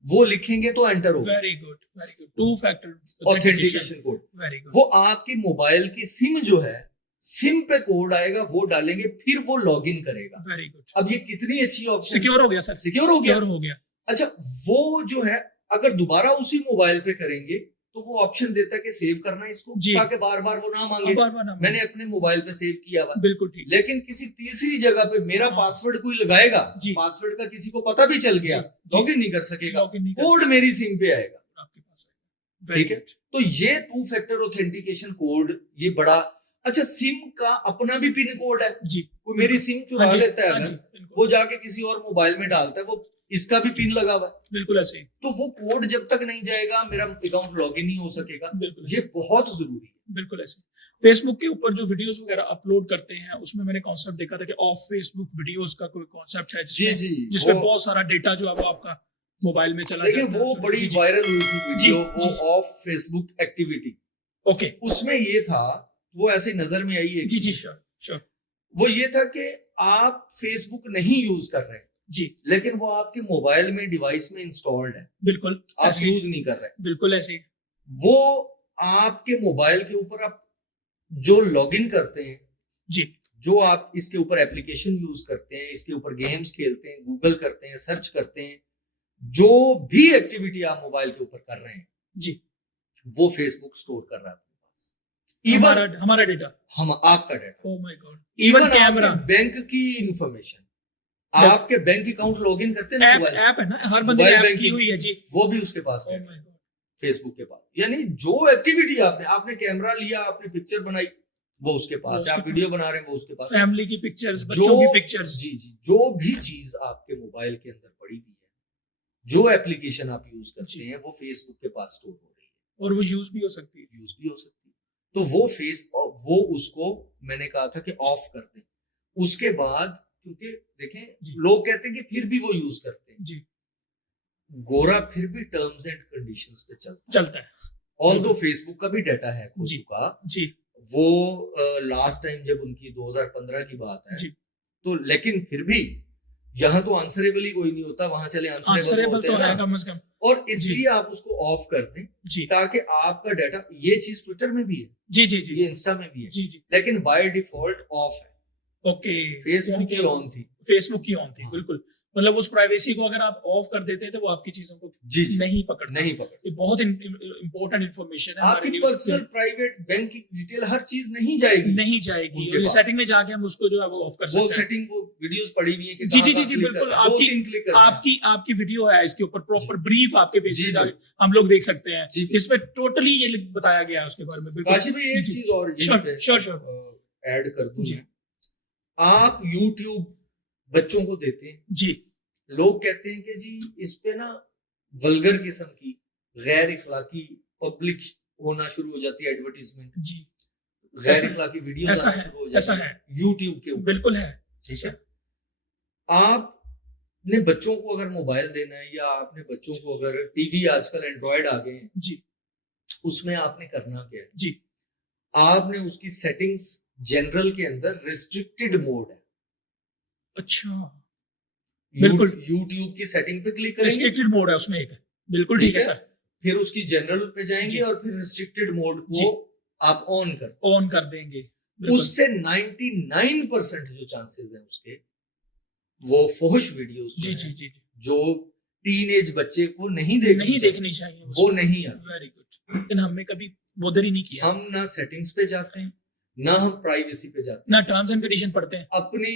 वो लिखेंगे तो एंटर होगा। Very good, very good. 2 factor authentication code, very good. वो आपकी मोबाइल की सिम जो है, सिम पे कोड आएगा, वो डालेंगे, फिर वो लॉगिन करेगा। Very good. अब ये कितनी अच्छी ऑप्शन, सिक्योर हो गया सर, सिक्योर हो गया। अच्छा वो जो है अगर दोबारा उसी मोबाइल पे करेंगे तो वो ऑप्शन देता है कि सेव करना है इसको, ताकि बार बार वो ना मांगे। मैंने अपने मोबाइल पे सेव किया हुआ, बिल्कुल ठीक। लेकिन किसी तीसरी जगह पे मेरा पासवर्ड कोई लगाएगा, पासवर्ड का किसी को पता भी चल गया, लॉगिन नहीं कर सकेगा, कोड मेरी सिम पे आएगा आपके पास, ठीक है। तो ये 2 फैक्टर ऑथेंटिकेशन कोड ये बड़ा अच्छा। सिम का अपना भी पिन कोड है जी, कोई मेरी सिम चुरा लेता है अगर, वो जाके किसी और मोबाइल में डालता है, वो इसका भी पिन लगा हुआ है, बिल्कुल ऐसे। तो वो कोड जब तक नहीं जाएगा मेरा अकाउंट लॉगिन नहीं हो सकेगा। ये बहुत जरूरी है। बिल्कुल ऐसे। फेसबुक के ऊपर जो वीडियोस वगैरह अपलोड करते हैं उसमें मैंने कॉन्सेप्ट देखा था कि ऑफ फेसबुक वीडियोस का कोई कॉन्सेप्ट है जिसमें बहुत सारा डेटा जो है वो आपका मोबाइल में चला जाता है। वो बड़ी वायरल हुई थी वीडियो, वो ऑफ फेसबुक एक्टिविटी। ओके, उसमें ये था, वो ऐसे नजर में आई है जी श्योर। वो ये था कि आप फेसबुक नहीं यूज कर रहे जी, लेकिन वो आपके मोबाइल में डिवाइस में इंस्टॉल्ड है, बिल्कुल आप यूज नहीं कर रहे, बिल्कुल ऐसे। वो आपके मोबाइल के ऊपर आप जो लॉगिन करते हैं जी, जो आप इसके ऊपर एप्लीकेशन यूज करते हैं, इसके ऊपर गेम्स खेलते हैं, गूगल करते हैं, सर्च करते हैं, जो भी एक्टिविटी आप मोबाइल के ऊपर कर रहे हैं जी, वो फेसबुक स्टोर कर रहा है आपके पास। हमारा डेटा, हम आपका data, oh my God, even camera, bank की इंफॉर्मेशन, आपके बैंक अकाउंट लॉगिन करते हैं ना, ऐप है ना, हर बंदे ने ऐप की हुई है जी, वो भी उसके पास है फेसबुक के पास। यानी जो एक्टिविटी आपने कैमरा लिया, आपने पिक्चर बनाई, वो उसके पास है, आप वीडियो बना रहे हैं, वो उसके पास, फैमिली की पिक्चर्स, बच्चों की पिक्चर्स, जी, जो भी चीज आपके मोबाइल के अंदर पड़ी हुई है, जो एप्लीकेशन आप यूज करते हैं, वो फेसबुक के पास स्टोर हो रही है और वो यूज भी हो सकती है, तो वो उसको मैंने कहा था कि ऑफ कर दें। उसके बाद क्योंकि देखें लोग कहते हैं कि फिर भी वो यूज करते हैं जी, गोरा फिर भी टर्म्स एंड कंडीशंस पे चलता है। ऑल्दो फेसबुक का भी डाटा हैक हो चुका जी, वो लास्ट टाइम जब उनकी 2015 की बात है जी, तो लेकिन फिर भी यहाँ तो आंसरेबल ही कोई नहीं होता, वहां चले आंसरेबल तो है कम से कम, और इसलिए आप उसको ऑफ कर दें जी, ताकि आपका डाटा, ये चीज ट्विटर में भी है जी, ये इंस्टा में भी है जी, लेकिन बाय डिफॉल्ट ऑफ है। ओके, फेसबुक की ऑन थी, बिल्कुल। मतलब उस प्राइवेसी को अगर आप ऑफ कर देते थे वो आपकी चीजों को नहीं पकड़ता। ये बहुत इंपॉर्टेंट इन्फॉर्मेशन है, आपकी पर्सनल प्राइवेट बैंक की डिटेल हर चीज नहीं जाएगी और ये सेटिंग में जाके हम उसको जो है वो ऑफ कर सकते हैं। वो सेटिंग, वो वीडियोस पड़ी हुई है कि जी बिल्कुल, आपकी वीडियो है इसके ऊपर, प्रॉपर ब्रीफ आपके पेज पे जाके हम लोग देख सकते हैं जिसमें टोटली ये बताया गया है उसके बारे में। बिल्कुल काशी भाई, एक चीज और श्योर ऐड कर दूं, आप YouTube बच्चों को देते हैं जी, लोग कहते हैं कि जी इस पे ना वल्गर किस्म की गैर इखलाकी पब्लिक होना शुरू हो जाती है, एडवर्टीजमेंट जी, गैर इखलाकी वीडियो शुरू हो जाती है YouTube के ऊपर। बिल्कुल है, ठीक है। आपने बच्चों को अगर मोबाइल देना है, या आपने बच्चों को अगर टीवी, आजकल एंड्रॉयड आ गए हैं जी, उसमें आपने करना क्या है जी, आपने उसकी सेटिंग्स जनरल के अंदर रिस्ट्रिक्टेड मोड है। अच्छा, बिल्कुल YouTube की सेटिंग पे क्लिक करेंगे, रिस्ट्रिक्टेड मोड है उसमें एक, बिल्कुल ठीक है सर। फिर उसकी जनरल पे जाएंगे और फिर रिस्ट्रिक्टेड मोड को आप ऑन कर देंगे। उससे 99% जो चांसेस हैं उसके, वो फोहश वीडियोस जी, जो टीनेज बच्चे को नहीं देखनी चाहिए, वो नहीं है। वेरी गुड, लेकिन हमने कभी बोदर ही नहीं किया। हम ना सेटिंग्स पे जाते हैं, ना हम प्राइवेसी पे जाते हैं, ना टर्म्स एंड कंडीशन पढ़ते हैं। अपनी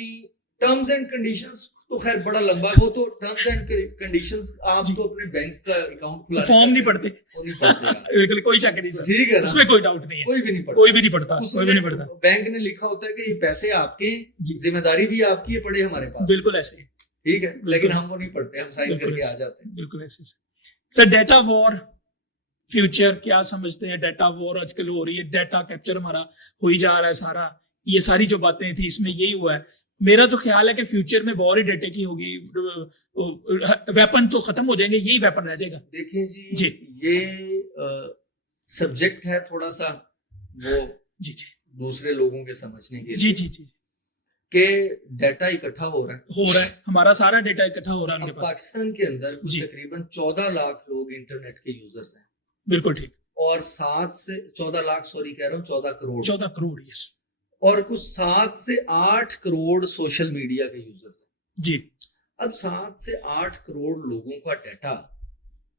टर्म्स एंड कंडीशंस तो खैर बड़ा लंबा, वो तो टर्म्स एंड कंडीशंस आप तो अपने बैंक का अकाउंट खुला फॉर्म नहीं पढ़ते, वो नहीं पढ़ते यार। बिल्कुल कोई शक नहीं सर, ठीक है ना, उसमें कोई डाउट नहीं है, कोई भी नहीं पढ़ता, कोई भी नहीं पढ़ता, कोई भी नहीं पढ़ता। बैंक ने लिखा होता है कि ये पैसे आपके, जी। जिम्मेदारी भी आपकी है, पड़े हमारे पास, बिल्कुल ऐसे ही, ठीक है, लेकिन हम वो नहीं पढ़ते, हम साइन बिल्कुल करके आ ऐसे। जाते हैं। बिल्कुल ऐसे सर। डेटा वॉर फ्यूचर क्या समझते हैं? डेटा वॉर आजकल हो रही है, डेटा कैप्चर हमारा हो ही जा रहा है सारा, ये सारी जो बातें थी इसमें यही हुआ है। मेरा तो ख्याल है कि फ्यूचर में वॉर ही डेटे की होगी, वेपन तो खत्म हो जाएंगे, यही वेपन रह जाएगा। देखिए जी, ये सब्जेक्ट है थोड़ा सा वो जी जी दूसरे लोगों के समझने के जी लिए जी जी कि डाटा इकट्ठा हो रहा है, हमारा सारा डेटा इकट्ठा हो रहा है उनके पास। पाकिस्तान के अंदर जी। तकरीबन 14 लाख लोग इंटरनेट के यूजर्स हैं, बिल्कुल ठीक, और 7 से 14 लाख, सॉरी कह रहा हूँ 14 करोड़, 14 करोड़, यस, और कुछ 7 से 8 करोड़ सोशल मीडिया के यूजर्स हैं जी। अब 7 से 8 करोड़ लोगों का डाटा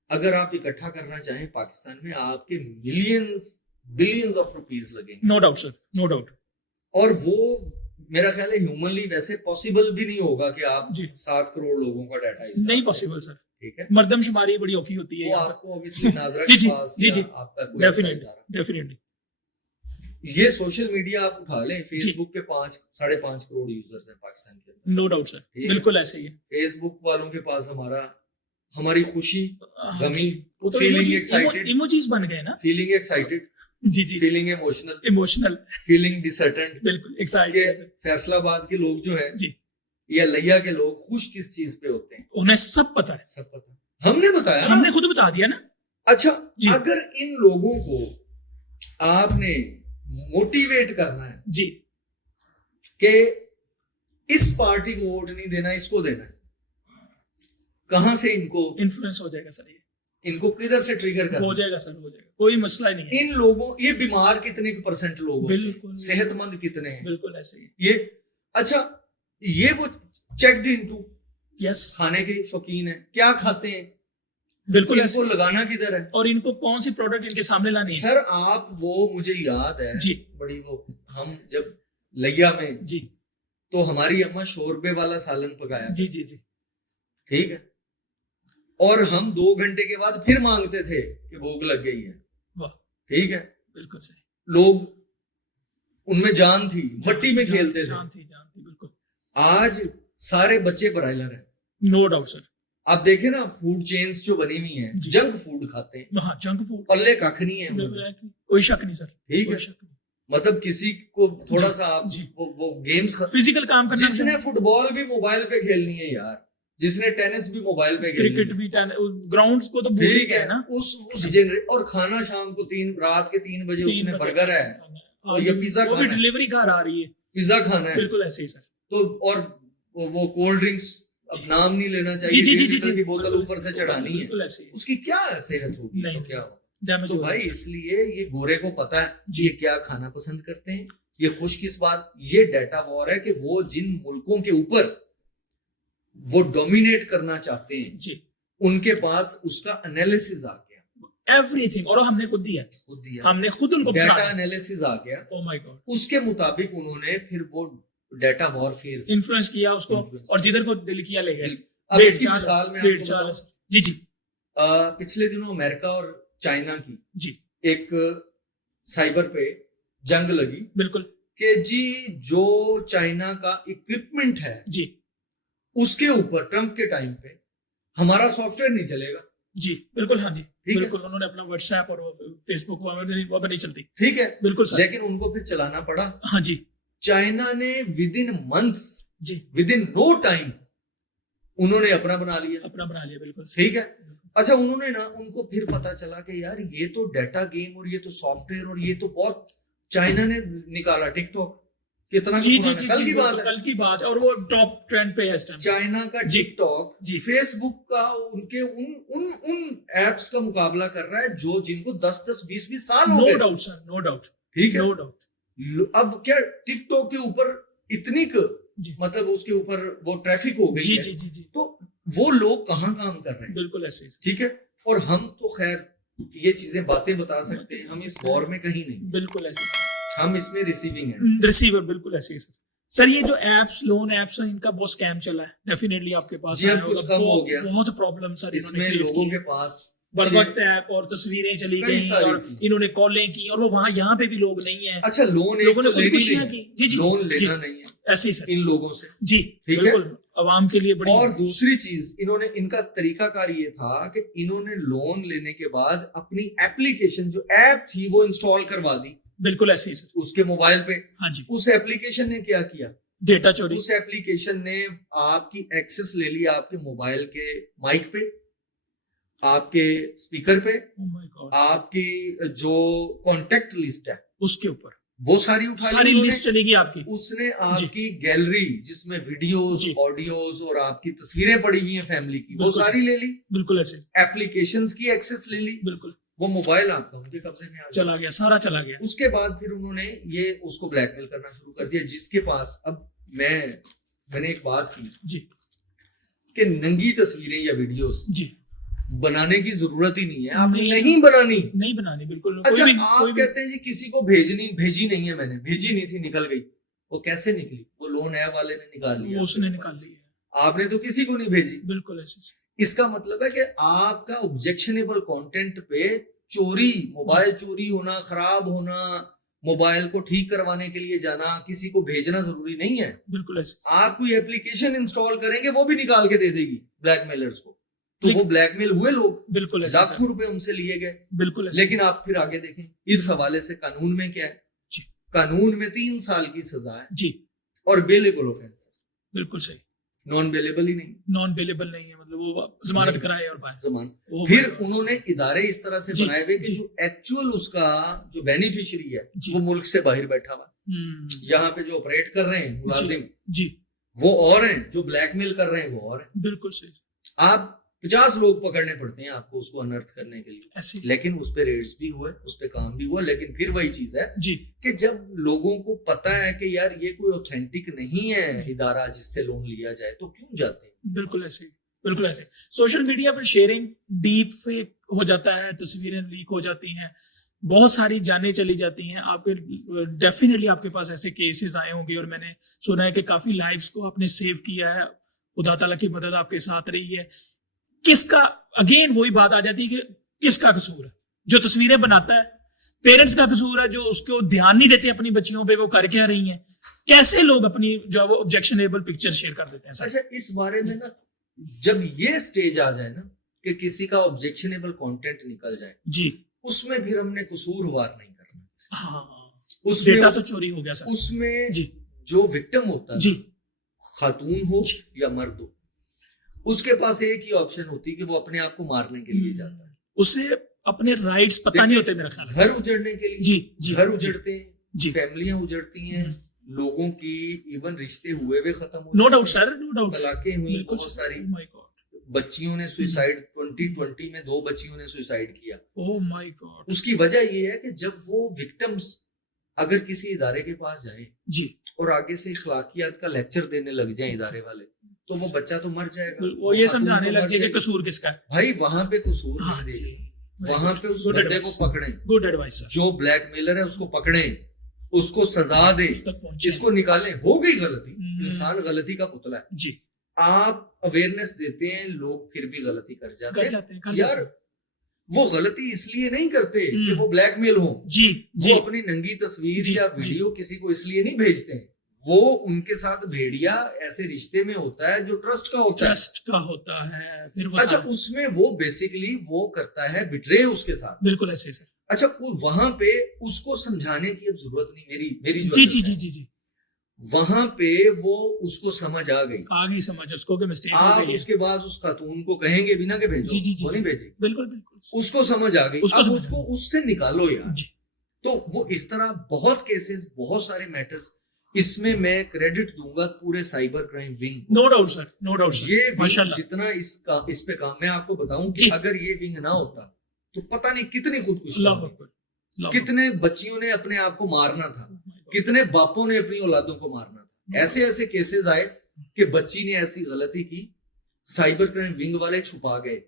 अगर आप इकट्ठा करना चाहें पाकिस्तान में, आपके मिलियंस बिलियंस ऑफ रुपीस लगेंगे, no doubt sir, no doubt. और वो मेरा ख्याल है ह्यूमनली वैसे पॉसिबल भी नहीं होगा कि आप जी। 7 करोड़ लोगों का डाटा नहीं पॉसिबल सर, ठीक है, मर्दमशुमारी बड़ी औखी होती है वो यहाँ आपको ऑब्वियसली नादरा जी के जी पास जी या जी, आपका कोई ऐसा डेफिनेटली इदारा। डेफिनेटली। ये सोशल मीडिया आप उठा लें, फेसबुक के 5-5.5 करोड़ यूजर्स हैं पाकिस्तान के अंदर, नो डाउट सर, ठीक है। बिल्कुल ऐसे ही है। फेसबुक वालों के पास हमारी खुशी, हाँ गमी, जी, वो तो फीलिंग एक्साइटेड, इमोजीज बन गए ना, फीलिंग एक्साइटेड, जी जी, फीलिंग इमोशनल, इमोशनल, फीलिंग डिसर्टेंड, बिल्कुल के एक्साइटेड फैसलाबाद के लोग जो है जी, या लैया के लोग खुश किस चीज पे होते हैं, उन्हें सब पता है, सब पता, हमने बताया ना। हमने खुद बता दिया ना। अच्छा जी। अगर इन लोगों को आपने मोटिवेट करना है जी कि इस पार्टी को वोट नहीं देना, इसको देना है, कहां से इनको इन्फ्लुएंस हो जाएगा सर, इनको किधर से ट्रिगर करना हो जाएगा सर, हो जाएगा, कोई मसला ही नहीं है। इन लोगों, ये बीमार कितने % लोग होते हैं, बिल्कुल। सेहतमंद कितने हैं, बिल्कुल ऐसे ही, ये अच्छा, ये वो चेक्ड इनटू यस, खाने के शौकीन है, क्या खाते हैं, बिल्कुल इनको ऐसे। लगाना किधर है, और इनको कौन सी प्रोडक्ट इनके सामने लानी है? सर आप वो मुझे याद है जी। बड़ी, वो हम जब लैया में जी तो हमारी अम्मा शोरबे वाला सालन पकाया, जी जी जी, ठीक है, और हम 2 घंटे के बाद फिर मांगते थे कि भूख लग गई है, वाह, ठीक है, बिल्कुल सही, लोग उनमें जान थी, मट्टी में खेलते थे। जान थी, बिल्कुल। आज सारे बच्चे ब्रायलर हैं, नो डाउट सर। आप देखे ना फूड चेन्स जो बनी हुई हैं, जी। जंक फूड खाते हैं, हाँ, जंक फूड, पल्ले कख नहीं है उनमें, कोई शक नहीं सर, ठीक कोई है, शक नहीं। मतलब किसी को थोड़ा सा आप जी। वो गेम्स, फिजिकल काम करना, जिसने फुटबॉल भी मोबाइल पे खेलनी है यार, जिसने टेनिस भी मोबाइल पे खेलनी क्रिकेट है, भी, ग्राउंड्स को तो भूल ही ठीक गए है ना। उस और खाना शाम को रात के 3 बजे 3 उसने बजे। बर्गर है, हाँ, ये पिज्जा वो भी खाना है, डिलीवरी घर आ रही है, पिज्जा खाना है, बिल्कुल ऐसे ही सर। तो और वो कोल्ड ड्रिंक्स, अब नाम नहीं लेना जी चाहिए, जी जी 1.5 जी लीटर की बोतल बिल्कुल ऊपर से ऐसे, चढ़ानी है, बिल्कुल ऐसे ही, उसकी क्या सेहत होगी, नहीं, तो क्या होगा। डैमेज तो हो भाई रहा है सर। इसलिए ये गोरे को पता है ये क्या खाना पसंद करते हैं, ये खुश किस बात, ये डाटा वॉर है कि वो जिन मुल्कों के ऊपर वो डोमिनेट करना चाहते हैं जी, उनके पास उसका एनालिसिस आ गया, एवरीथिंग, और हमने खुद दिया, खुद दिया, हमने खुद उनको डाटा एनालिसिस आ गया, ओ माय गॉड, उसके मुताबिक उन्होंने फिर वो डाटा वॉरफेयर इन्फ्लुएंस किया उसको, Influence और जिधर को दिल किया ले गए। अब भेड़ इसकी चाल, मिसाल में भेड़ आपको चाल, बताऊं, जी जी पिछले दिनों अमेरिका और चाइना की जी, एक साइबर पे जंग लगी बिल्कुल कि जी जो चाइना का इक्विपमेंट है जी उसके ऊपर ट्रंप के टाइम पे हमारा सॉफ्टवेयर नहीं चलेगा, जी, बिल्कुल, हाँ जी, ठीक है। बिल्कुल, उन्होंने अपना व्हाट्सएप और फेसबुक वो नहीं चलती, ठीक है, बिल्कुल सर, लेकिन उनको फिर चलाना पड़ा। हाँ जी चाइना ने विद इन मंथ्स, जी, विद इन नो टाइम उन्होंने अपना बना लिया, अपना बना लिया, बिल्कुल ठीक है। अच्छा उन्होंने ना, उनको फिर पता चला कि यार ये तो डाटा गेम और ये तो सॉफ्टवेयर और ये तो बहुत, चाइना ने निकाला टिकटॉक, कितना जी जी पुराना, जी, कल जी, की बात बिल्कुल, है, कल की बात है, और वो टॉप ट्रेंड पे है इस टाइम। चाइना का जी, टिकटॉक जी। फेसबुक का उनके उन एप्स का मुकाबला कर रहा है जो जिनको 10-10 20-20 साल हो नो गए, डाउट सर, नो डाउट, ठीक है। नो डाउट, अब क्या टिकटॉक के ऊपर इतनी जी मतलब उसके ऊपर वो ट्रैफिक हो गई जी है, जी जी जी, तो वो लोग कहाँ काम कर रहे हैं, बिल्कुल ऐसे ही, ठीक है। और हम तो खैर ये चीजें बातें बता सकते हैं, हम इस वॉर में कहीं नहीं, बिल्कुल ऐसे ही, हम इसमें रिसीविंग है, रिसीवर, बिल्कुल ऐसे ही सर, सर ये जो एप्स, लोन एप्स हैं, इनका बहुत स्कैम चला है, डेफिनेटली आपके पास जी, अब आया कुछ होगा। कम हो गया। बहुत प्रॉब्लम सर इसमें लोगों के पास बर्वक्त ऐप और तस्वीरें चली कई गई सारी और थी। इन्होंने कॉलें की, और वो वहां यहाँ पे भी लोग नहीं है, अच्छा, लोन एक लोगों ने तो लेनी खुदकुशियां नहीं की। जी जी लोन जी, लेना नहीं है ऐसे ही सर। इन लोगों से, जी ठीक है। बिल्कुल, अवाम के लिए बड़ी। और दूसरी चीज, इन्होंने, इनका तरीकाकार ये था कि इन्होंने लोन लेने के बाद अपनी एप्लीकेशन, जो ऐप थी, वो इंस्टॉल करवा दी बिल्कुल ऐसे ही सर। उसके मोबाइल पे। हाँ जी, उस एप्लीकेशन ने क्या किया, डेटा चोरी। उस एप्लीकेशन ने आपकी एक्सेस ले ली आपके मोबाइल के माइक पे, आपके स्पीकर पे, Oh my God, आपकी जो कॉन्टेक्ट लिस्ट है उसके ऊपर वो सारी उठा ली सारी उन्होंने। लिस्ट चलेगी आपकी। उसने आपकी गैलरी, जिसमें वीडियोस, जी। ऑडियोज और आपकी तस्वीरें पड़ी हुई हैं फैमिली की, वो बिल्कुल सारी ले ली। बिल्कुल ऐसे, एप्लीकेशंस की एक्सेस ले ली। बिल्कुल वो मोबाइल आपका उनके कब्जे में आ गया। चला गया, सारा चला गया। उसके बाद फिर उन्होंने ये उसको ब्लैकमेल करना शुरू कर दिया, जिसके पास, अब मैंने एक बात की जी कि नंगी तस्वीरें या वीडियोस जी, बनाने की जरूरत ही नहीं है, आपने नहीं, नहीं बनानी। नहीं बनानी, बिल्कुल। अच्छा, कोई भी, आप कोई भी, कहते हैं जी किसी को भेजी नहीं है, मैंने भेजी नहीं थी, निकल गई। वो कैसे निकली? वो लोन ऐप वाले ने निकाल लिया, उसने निकाल लिया। आपने तो किसी को नहीं भेजी। बिल्कुल ऐसे। इसका मतलब है कि आपका ऑब्जेक्शनेबल कंटेंट पे चोरी, मोबाइल चोरी होना, खराब होना, मोबाइल को ठीक करवाने के लिए जाना, किसी को भेजना जरूरी नहीं है। बिल्कुल ऐसे। आप कोई एप्लीकेशन इंस्टॉल करेंगे, वो भी निकाल के दे देगी ब्लैकमेलर्स को। तो वो ब्लैकमेल हुए लोग, बिल्कुल ऐसे, लाखों रुपए उनसे लिए गए। बिल्कुल ऐसे। लेकिन आप फिर आगे देखें, इस हवाले से कानून में क्या है? जी। कानून में 3 साल की सजा है जी, और बेलेबल ऑफेंस है, बिल्कुल सही। नॉन बेलेबल ही नहीं, नॉन बेलेबल नहीं है, मतलब वो जमानत नहीं। कराए और बाहर। जमान। वो फिर बड़ा- उन्होंने इदारे इस तरह से जी, बनाए हुए कि जी। जो एक्चुअल उसका जो बेनिफिशियरी है, जी। वो मुल्क से बाहर बैठा हुआ, यहाँ पे जो ऑपरेट कर रहे हैं मुलाजिम, जी, वो और हैं, जो ब्लैकमेल कर रहे हैं वो और हैं। बिल्कुल सही। आप 50 लोग पकड़ने पड़ते हैं आपको उसको अनर्थ करने के लिए, ऐसे, लेकिन उस पे रेड्स भी हुए, उस पे काम भी हुआ। लेकिन फिर वही चीज है जी कि जब लोगों को पता है कि यार ये कोई ऑथेंटिक नहीं है इदारा जिससे लोन लिया जाए, तो क्यों जाते हैं? बिल्कुल ऐसे, बिल्कुल ऐसे। सोशल मीडिया पर शेयरिंग डीप फेक हो जाता है, तस्वीरें लीक हो जाती हैं, बहुत सारी जानें चली जाती हैं। आपके डेफिनेटली आपके पास ऐसे केसेस आए होंगे, और मैंने सुना है कि काफी लाइव्स को आपने सेव किया है, खुदा ताला की मदद आपके साथ रही है। किसका, अगेन वही बात आ जाती है कि किसका कसूर है? जो तस्वीरें बनाता है, पेरेंट्स का कसूर है जो उसको ध्यान नहीं देते अपनी बच्चियों पे वो कर क्या रही हैं? कैसे लोग अपनी जो वो ऑब्जेक्शनेबल पिक्चर शेयर कर देते हैं सर? अच्छा, इस बारे में ना, जब ये स्टेज आ जाए ना कि किसी का ऑब्जेक्शनेबल कंटेंट निकल जाए, जी, उसमें फिर हमने कसूरवार नहीं करना। हाँ, उसमें डेटा तो चोरी हो गया सर। उसमें जी जो विक्टिम होता है, जी, खातून हो या मर्द हो, उसके पास एक ही ऑप्शन होती है कि वो अपने आप को मारने के लिए जाता है। उसे अपने राइट्स पता नहीं होते मेरा ख्याल है। घर उजड़ने के लिए, जी जी, घर जी, उजड़ते हैं, जी। फैमिलियां उजड़ती हैं, लोगों की इवन रिश्ते हुए हुए खत्म हो नो जाते डाउट हैं, सर, नो डाउट, तलाकें हुई बिल्कुल बहुत सर। सारी, Oh my God, बच्चियों ने सुसाइड, 2020 में 2 बच्चियों ने सुसाइड किया। oh my God, उसकी वजह ये है कि जब वो विक्टिम्स अगर किसी इदारे के पास जाए जी, और आगे से इखलाकियात का लेक्चर देने लग जाए इदारे वाले, तो वो बच्चा तो मर जाएगा, वो ये खातून समझाने तो लग मर जाए कि जाएगी। कसूर किसका है। भाई वहां पे कसूर हाँ नहीं जी, देगा, वहां पे उस गुड बंदे को एडवाइस, पकड़े, गुड एडवाइस सर। जो ब्लैकमेलर है उसको पकड़े, उसको सजा दे, उस तक पहुंचे। जिसको निकालें। हो गई गलती, इंसान गलती का पुतला है। जी, आप अवेयरनेस देते हैं, लोग फिर भी गलती कर जाते कर हैं। जाते हैं, कर यार जाते हैं। वो गलती इसलिए नहीं करते कि हम्म। वो ब्लैकमेल हो, जी जी, वो अपनी नंगी तस्वीर जी, या जी। वीडियो किसी को इसलिए नहीं भेजते हैं। वो उनके साथ भेड़िया ऐसे रिश्ते में होता है जो ट्रस्ट का होता है। ट्रस्ट का होता है, फिर वो अच्छा, सारा- उसमें वो बेसिकली वो करता है बिट्रे उसके साथ। बिल्कुल ऐसे सर। अच्छा, वहां पे उसको समझाने की अब जरूरत नहीं, मेरी जो जी आदत जी है, जी जी जी, वहां पे वो उसको समझ आ गई। आ गई समझ उसको कि मिस्टेक हो आप गई है। उसके बाद उस खातून को कहेंगे भी ना कि भेजो, जी जी जी, वो नहीं भेजेगी, बिल्कुल बिल्कुल, उसको समझ आ गई। उसको अब समझ उसको उससे निकालो यार। जी, तो वो इस तरह बहुत केसेस, बहुत सारे मैटर्स, इसमें मैं क्रेडिट दूंगा पूरे साइबर क्राइम विंग को। No doubt sir, no doubt sir, ये विंग माशाल्लाह। जितना इस पे काम, मैं आपको बताऊं जी। कि अगर ये विंग ना होता तो पता नहीं कितनी खुदकुशी अल्लाह होती, अकबर, अल्लाह कितने बच्चियों ने अपने आप को मारना था, अकबर। कितने बापों ने अपनी औलादों को मारना था। ऐसे ऐसे केसेस आए कि बच्ची ने ऐसी गलती की, साइबर क्राइम विंग वाले छुपा गए।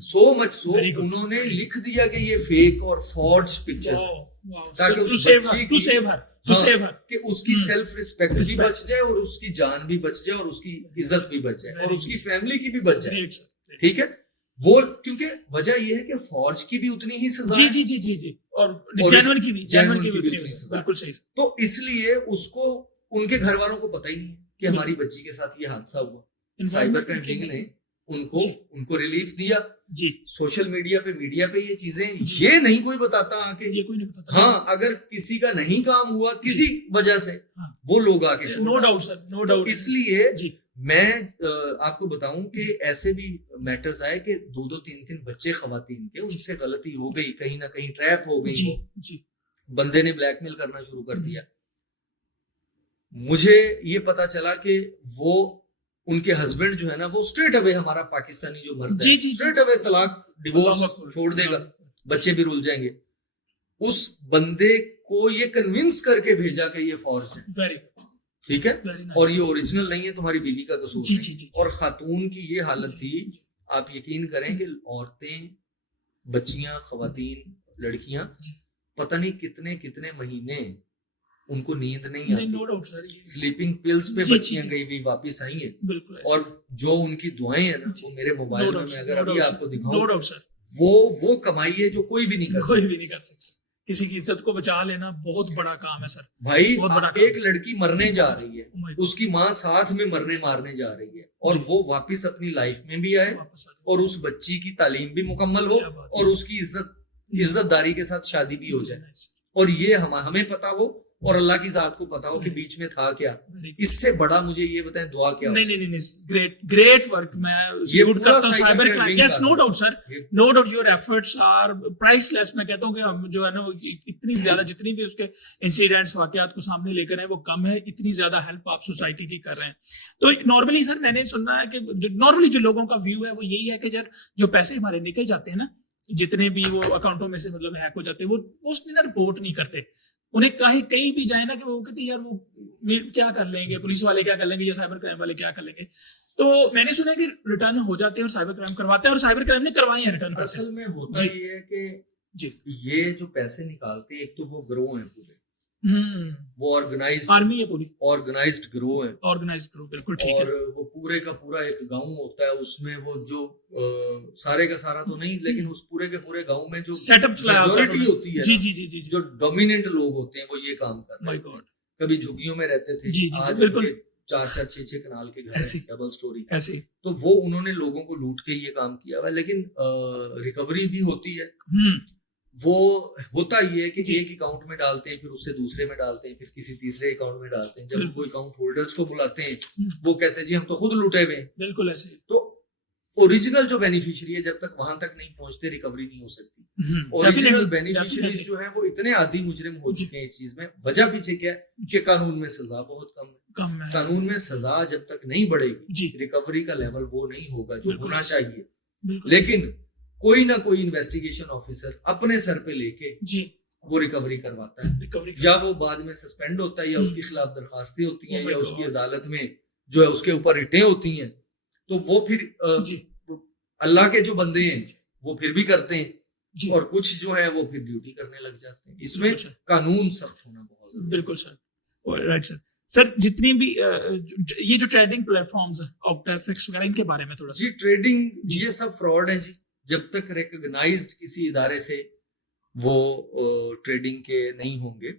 So much so Very good. उन्होंने लिख दिया कि ये फेक और फॉर्ज पिक्चर, ताकि उस टू सेव बच्ची हर, टू की- save her, to save her, कि उसकी सेल्फ रिस्पेक्ट भी बच जाए और उसकी जान भी बच जाए और उसकी इज्जत भी बच जाए और उसकी फैमिली की भी बच जाए, ठीक है। वो क्योंकि वजह ये है कि फौज की भी उतनी ही सजा है, जी और जेन्युइन की भी उतनी सजा, बिल्कुल सही। तो इसलिए उसको, उनके घर वालों को पता ही नहीं कि हमारी बच्ची के साथ ये हादसा हुआ। साइबर क्राइम विंग ने उनको रिलीफ दिया जी। सोशल मीडिया पे ये चीजें ये नहीं कोई बताता आके, ये कोई नहीं बताता। हाँ, अगर किसी का नहीं काम हुआ किसी वजह से, वो लोग आके, no doubt sir, no doubt. इसलिए मैं आपको बताऊं कि ऐसे भी मैटर्स आए कि 2-2, 3-3 बच्चे खवातीन के, उनसे गलती हो गई, कहीं ना कहीं ट्रैप हो गई, जी। बंदे ने ब्लैकमेल करना शुरू कर दिया। मुझे ये पता चला कि वो उनके हस्बैंड जो है ना, वो स्ट्रेट अवे, हमारा पाकिस्तानी जो मर्द है, स्ट्रेट अवे तलाक, डिवोर्स छोड़ देगा, बच्चे भी रुल जाएंगे। उस बंदे को ये कन्विंस करके भेजा कि ये फौज है, ठीक है, और ये ओरिजिनल नहीं है, तुम्हारी बीवी का कसूर नहीं। और खातून की ये हालत थी, आप यकीन करें कि औरतें, बच्चियां, खवातीन, लड़कियां, पता नहीं कितने कितने महीने उनको नींद नहीं आती, स्लीपिंग पिल्स पे बच्चियां गई हुई वापस आई हैं, और जो उनकी दुआएं हैं ना, वो मेरे मोबाइल में मैं अगर अभी आपको दिखाऊं, वो कमाई है जो कोई भी नहीं कर सकता। किसी की इज्जत को बचा लेना बहुत बड़ा काम है सर भाई। एक लड़की मरने जा रही है, उसकी माँ साथ में मरने मारने जा रही है, और वो वापस अपनी लाइफ में भी आए, और उस बच्ची की तालीम भी मुकम्मल हो, और उसकी इज्जतदारी के साथ शादी भी हो जाए, और ये हमें पता हो और अल्लाह की जात को पता हो कि बीच में था क्या। इससे बड़ा मुझे ये बताएं दुआ क्या? नहीं, ग्रेट वर्क। मैं सल्यूट करता हूं cyber crime. Yes, no doubt sir, no doubt, your efforts are priceless. मैं कहता हूं कि हम जो है ना, इतनी ज्यादा जितनी भी उसके इंसिडेंट्स, वाकयात को सामने लेकर है, वो कम है। इतनी ज्यादा हेल्प आप सोसाइटी की कर रहे हैं। तो नॉर्मली सर, मैंने सुना है कि नॉर्मली जो लोगों का व्यू है वो यही है कि यार, जो पैसे हमारे निकल जाते हैं ना, जितने भी वो अकाउंटों में से मतलब हैक हो जाते हैं, वो उसमें ना रिपोर्ट नहीं करते। उन्हें कहीं भी जाए ना, कि वो कहते यार वो क्या कर लेंगे, पुलिस वाले क्या कर लेंगे, या साइबर क्राइम वाले क्या कर लेंगे। तो मैंने सुना है कि रिटर्न हो जाते हैं और साइबर क्राइम करवाते हैं, और साइबर क्राइम ने करवाए हैं रिटर्न। असल में होता ये है कि ये जो पैसे निकालते हैं, एक तो वो ग्रोह है पूरे, वो ऑर्गेनाइज्ड आर्मी है, पूरी ऑर्गेनाइज्ड ग्रोह है, ऑर्गेनाइज्ड ग्रोह, बिल्कुल ठीक है। और वो पूरे का पूरा एक गांव होता है, उसमें वो जो सारे का सारा तो नहीं, लेकिन उस पूरे के पूरे गांव में जो सेटअप मेजॉरिटी होती है, जी, जो डोमिनेंट लोग होते हैं, वो ये काम कर रहे हैं। कभी झुग्गियों में रहते थे, आज बिल्कुल 4-4, 6-6 कनाल के घर, डबल स्टोरी ऐसे, तो वो उन्होंने लोगों को लूट के ये काम किया हुआ। लेकिन रिकवरी भी होती है। वो होता ये है कि एक अकाउंट में डालते हैं, फिर उससे दूसरे में डालते हैं, फिर किसी तीसरे अकाउंट में डालते हैं। जब कोई अकाउंट होल्डर्स को बुलाते हैं, वो कहते हैं जी हम तो खुद लूटे हुए हैं। बिल्कुल ऐसे। तो ओरिजिनल जो बेनिफिशियरी है, जब तक वहां तक नहीं पहुंचते, रिकवरी नहीं हो सकती। ओरिजिनल बेनिफिशियरीज जो है, वो इतने आदी मुजरिम हो चुके हैं इस चीज में। वजह पीछे क्या है कि कानून में सजा बहुत कम है। कानून में सजा जब तक नहीं बढ़ेगी, रिकवरी का लेवल वो नहीं होगा जो होना चाहिए। लेकिन कोई ना कोई इन्वेस्टिगेशन ऑफिसर अपने सर पे लेके वो रिकवरी करवाता है, या वो बाद में सस्पेंड होता है, या उसके खिलाफ दरखास्तें होती हैं, या उसकी अदालत में जो है उसके ऊपर रिटें होती हैं। तो वो फिर अल्लाह के जो बंदे हैं वो फिर भी करते हैं, और कुछ जो है वो फिर ड्यूटी करने लग जाते हैं। इसमें कानून सख्त होना बहुत जरूरी है। बिल्कुल सर, राइट सर। जितनी भी ये जो ट्रेडिंग प्लेटफॉर्म्स है, ऑक्टाफिक्स वगैरह, इनके बारे में थोड़ा जी। ट्रेडिंग ये सब फ्रॉड है जी। जब तक रिकॉग्नाइज्ड किसी इदारे से वो ट्रेडिंग के नहीं होंगे।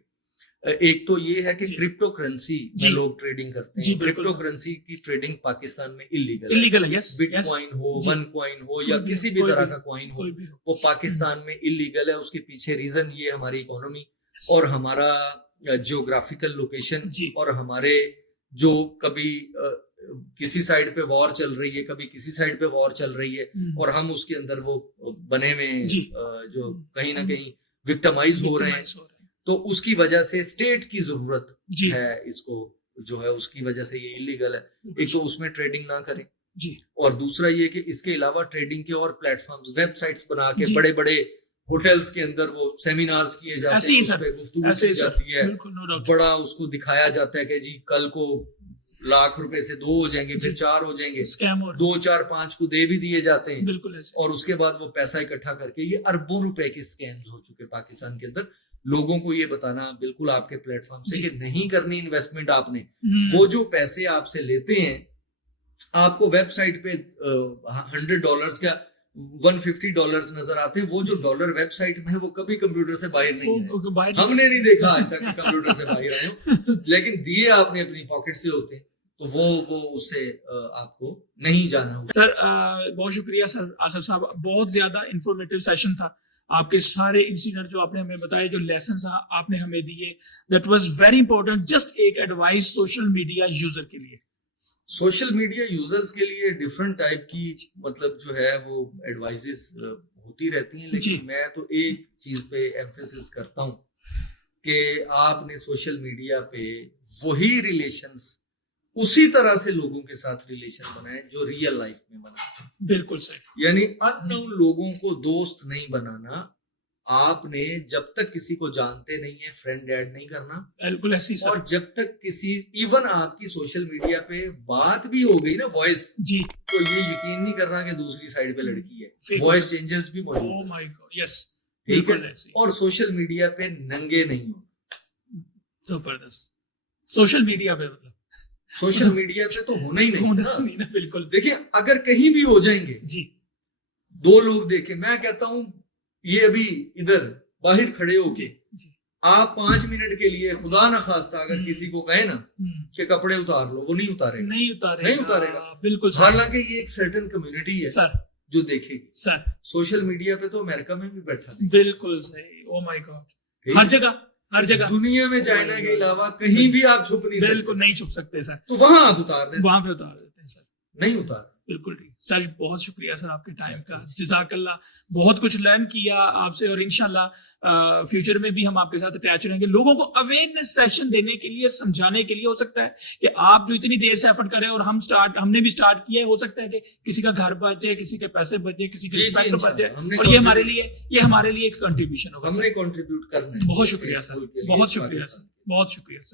एक तो ये है कि क्रिप्टो करेंसी में लोग ट्रेडिंग करते हैं। क्रिप्टो करेंसी की ट्रेडिंग पाकिस्तान में इलीगल है। यस, बिटकॉइन हो, वन कॉइन हो, या किसी भी तरह का कॉइन हो, वो पाकिस्तान में इलीगल है। उसके पीछे रीजन ये हमारी इकोनॉमी और हमारा जियोग्राफिकल लोकेशन, और हमारे जो कभी किसी साइड पे वॉर चल रही है, कभी किसी साइड पे वॉर चल रही है, और हम उसके अंदर वो बने हुए जो कहीं ना कहीं विक्टिमाइज हो रहे हैं। तो उसकी वजह से स्टेट की जरूरत है इसको, जो है उसकी वजह से ये इलीगल है। एक तो उसमें ट्रेडिंग ना करें, और दूसरा ये कि इसके अलावा ट्रेडिंग के और प्लेटफॉर्म्स, वेबसाइट्स बना के बड़े बड़े होटल्स के अंदर वो सेमिनार्स किए जाते हैं, उसपे गुफ्तगू की जाती है, बड़ा उसको दिखाया जाता है कि जी कल को लाख रुपए से 2 हो जाएंगे, फिर 4 हो जाएंगे, 2, 4, 5 को दे भी दिए जाते हैं। बिल्कुल ऐसे। और उसके बाद वो पैसा इकट्ठा करके, ये अरबों रुपए के स्कैम्स हो चुके पाकिस्तान के अंदर। लोगों को ये बताना बिल्कुल आपके प्लेटफॉर्म से जी। कि नहीं करनी इन्वेस्टमेंट आपने, हम्म, वो जो पैसे आपसे लेते हैं आपको वेबसाइट पे $100 का $150 नजर आते हैं, वो जो डॉलर वेबसाइट में है वो कभी कंप्यूटर से बाहर नहीं आए, बाहर हमने नहीं देखा आज तक कि कंप्यूटर से बाहर आए हो, लेकिन दिए आपने अपनी पॉकेट से होते हैं, तो वो उससे आपको नहीं जाना होगा। सर बहुत शुक्रिया सर आसिफ साहब, बहुत ज्यादा इंफॉर्मेटिव सेशन था। आपके सारे इंसिडेंट जो आपने हमें बताए, जो लेसन आपने हमें दिए, that was very important. Just एक एडवाइस सोशल मीडिया यूजर के लिए। सोशल मीडिया यूजर्स के लिए डिफरेंट टाइप की मतलब जो है वो एडवाइजेस होती रहती हैं, जी। लेकिन मैं तो एक चीज पे एम्फेसिस करता हूँ कि आपने सोशल मीडिया पे वही रिलेशंस उसी तरह से लोगों के साथ रिलेशन बनाए जो रियल लाइफ में बनाए। बिल्कुल सही। यानी अननोन लोगों को दोस्त नहीं बनाना, आपने जब तक किसी को जानते नहीं है फ्रेंड ऐड नहीं करना, बिल्कुल ऐसी सर। और जब तक किसी इवन आपकी सोशल मीडिया पे बात भी हो गई ना वॉइस, जी। तो ये यकीन नहीं करना कि दूसरी साइड पे लड़की है, Fake वॉइस चेंजर्स भी मौजूद ओह है, माय गॉड, यस। ठीक बिल्कुल है। ऐसी। और सोशल मीडिया पे नंगे नहीं हो, जबरदस्त। सोशल मीडिया पे मतलब सोशल मीडिया पे तो होना ही नहीं होना ना। नहीं ना, बिल्कुल। देखिए अगर कहीं भी हो जाएंगे, जी। दो लोग देखे, मैं कहता हूं ये अभी इधर बाहर खड़े हो जी। गए, जी। आप 5 मिनट के लिए खुदा ना खास्ता अगर हम्म। किसी को कहे ना हम्म, कि कपड़े उतार लो, वो नहीं उतारेगा, नहीं उतारेगा। नहीं उतारेगा। बिल्कुल सर। हालांकि ये एक सर्टेन कम्युनिटी है सर जो देखेगी। सर सोशल मीडिया पे तो अमेरिका में भी बैठा है, बिल्कुल सही। ओ माय गॉड, ठीक हर है? जगह, हर जगह। दुनिया में चाइना के अलावा कहीं भी आप छुप नहीं बिल्कुल सकते, नहीं छुप सकते सर, तो वहां आप उतार देते, वहां पे उतार देते हैं सर। नहीं उतार। बिल्कुल ठीक सर, बहुत शुक्रिया सर आपके टाइम का, जज़ाकल्लाह। बहुत कुछ लर्न किया आपसे, और इंशाल्लाह फ्यूचर में भी हम आपके साथ अटैच रहेंगे, लोगों को अवेयरनेस सेशन देने के लिए, समझाने के लिए। हो सकता है कि आप जो इतनी देर से एफर्ट कर रहे हैं और हमने भी स्टार्ट किया है, हो सकता है कि किसी का घर बच जाए, किसी के पैसे बच जाए, किसी के जी, रिस्पेक्ट बच जाए, हमने और ये हमारे लिए एक कंट्रीब्यूशन होगा। हमने कंट्रीब्यूट करना है। बहुत शुक्रिया सर, इस मुल्क के लिए, बहुत इस शुक्रिया पाकिस्तान सर, बहुत शुक्रिया सर।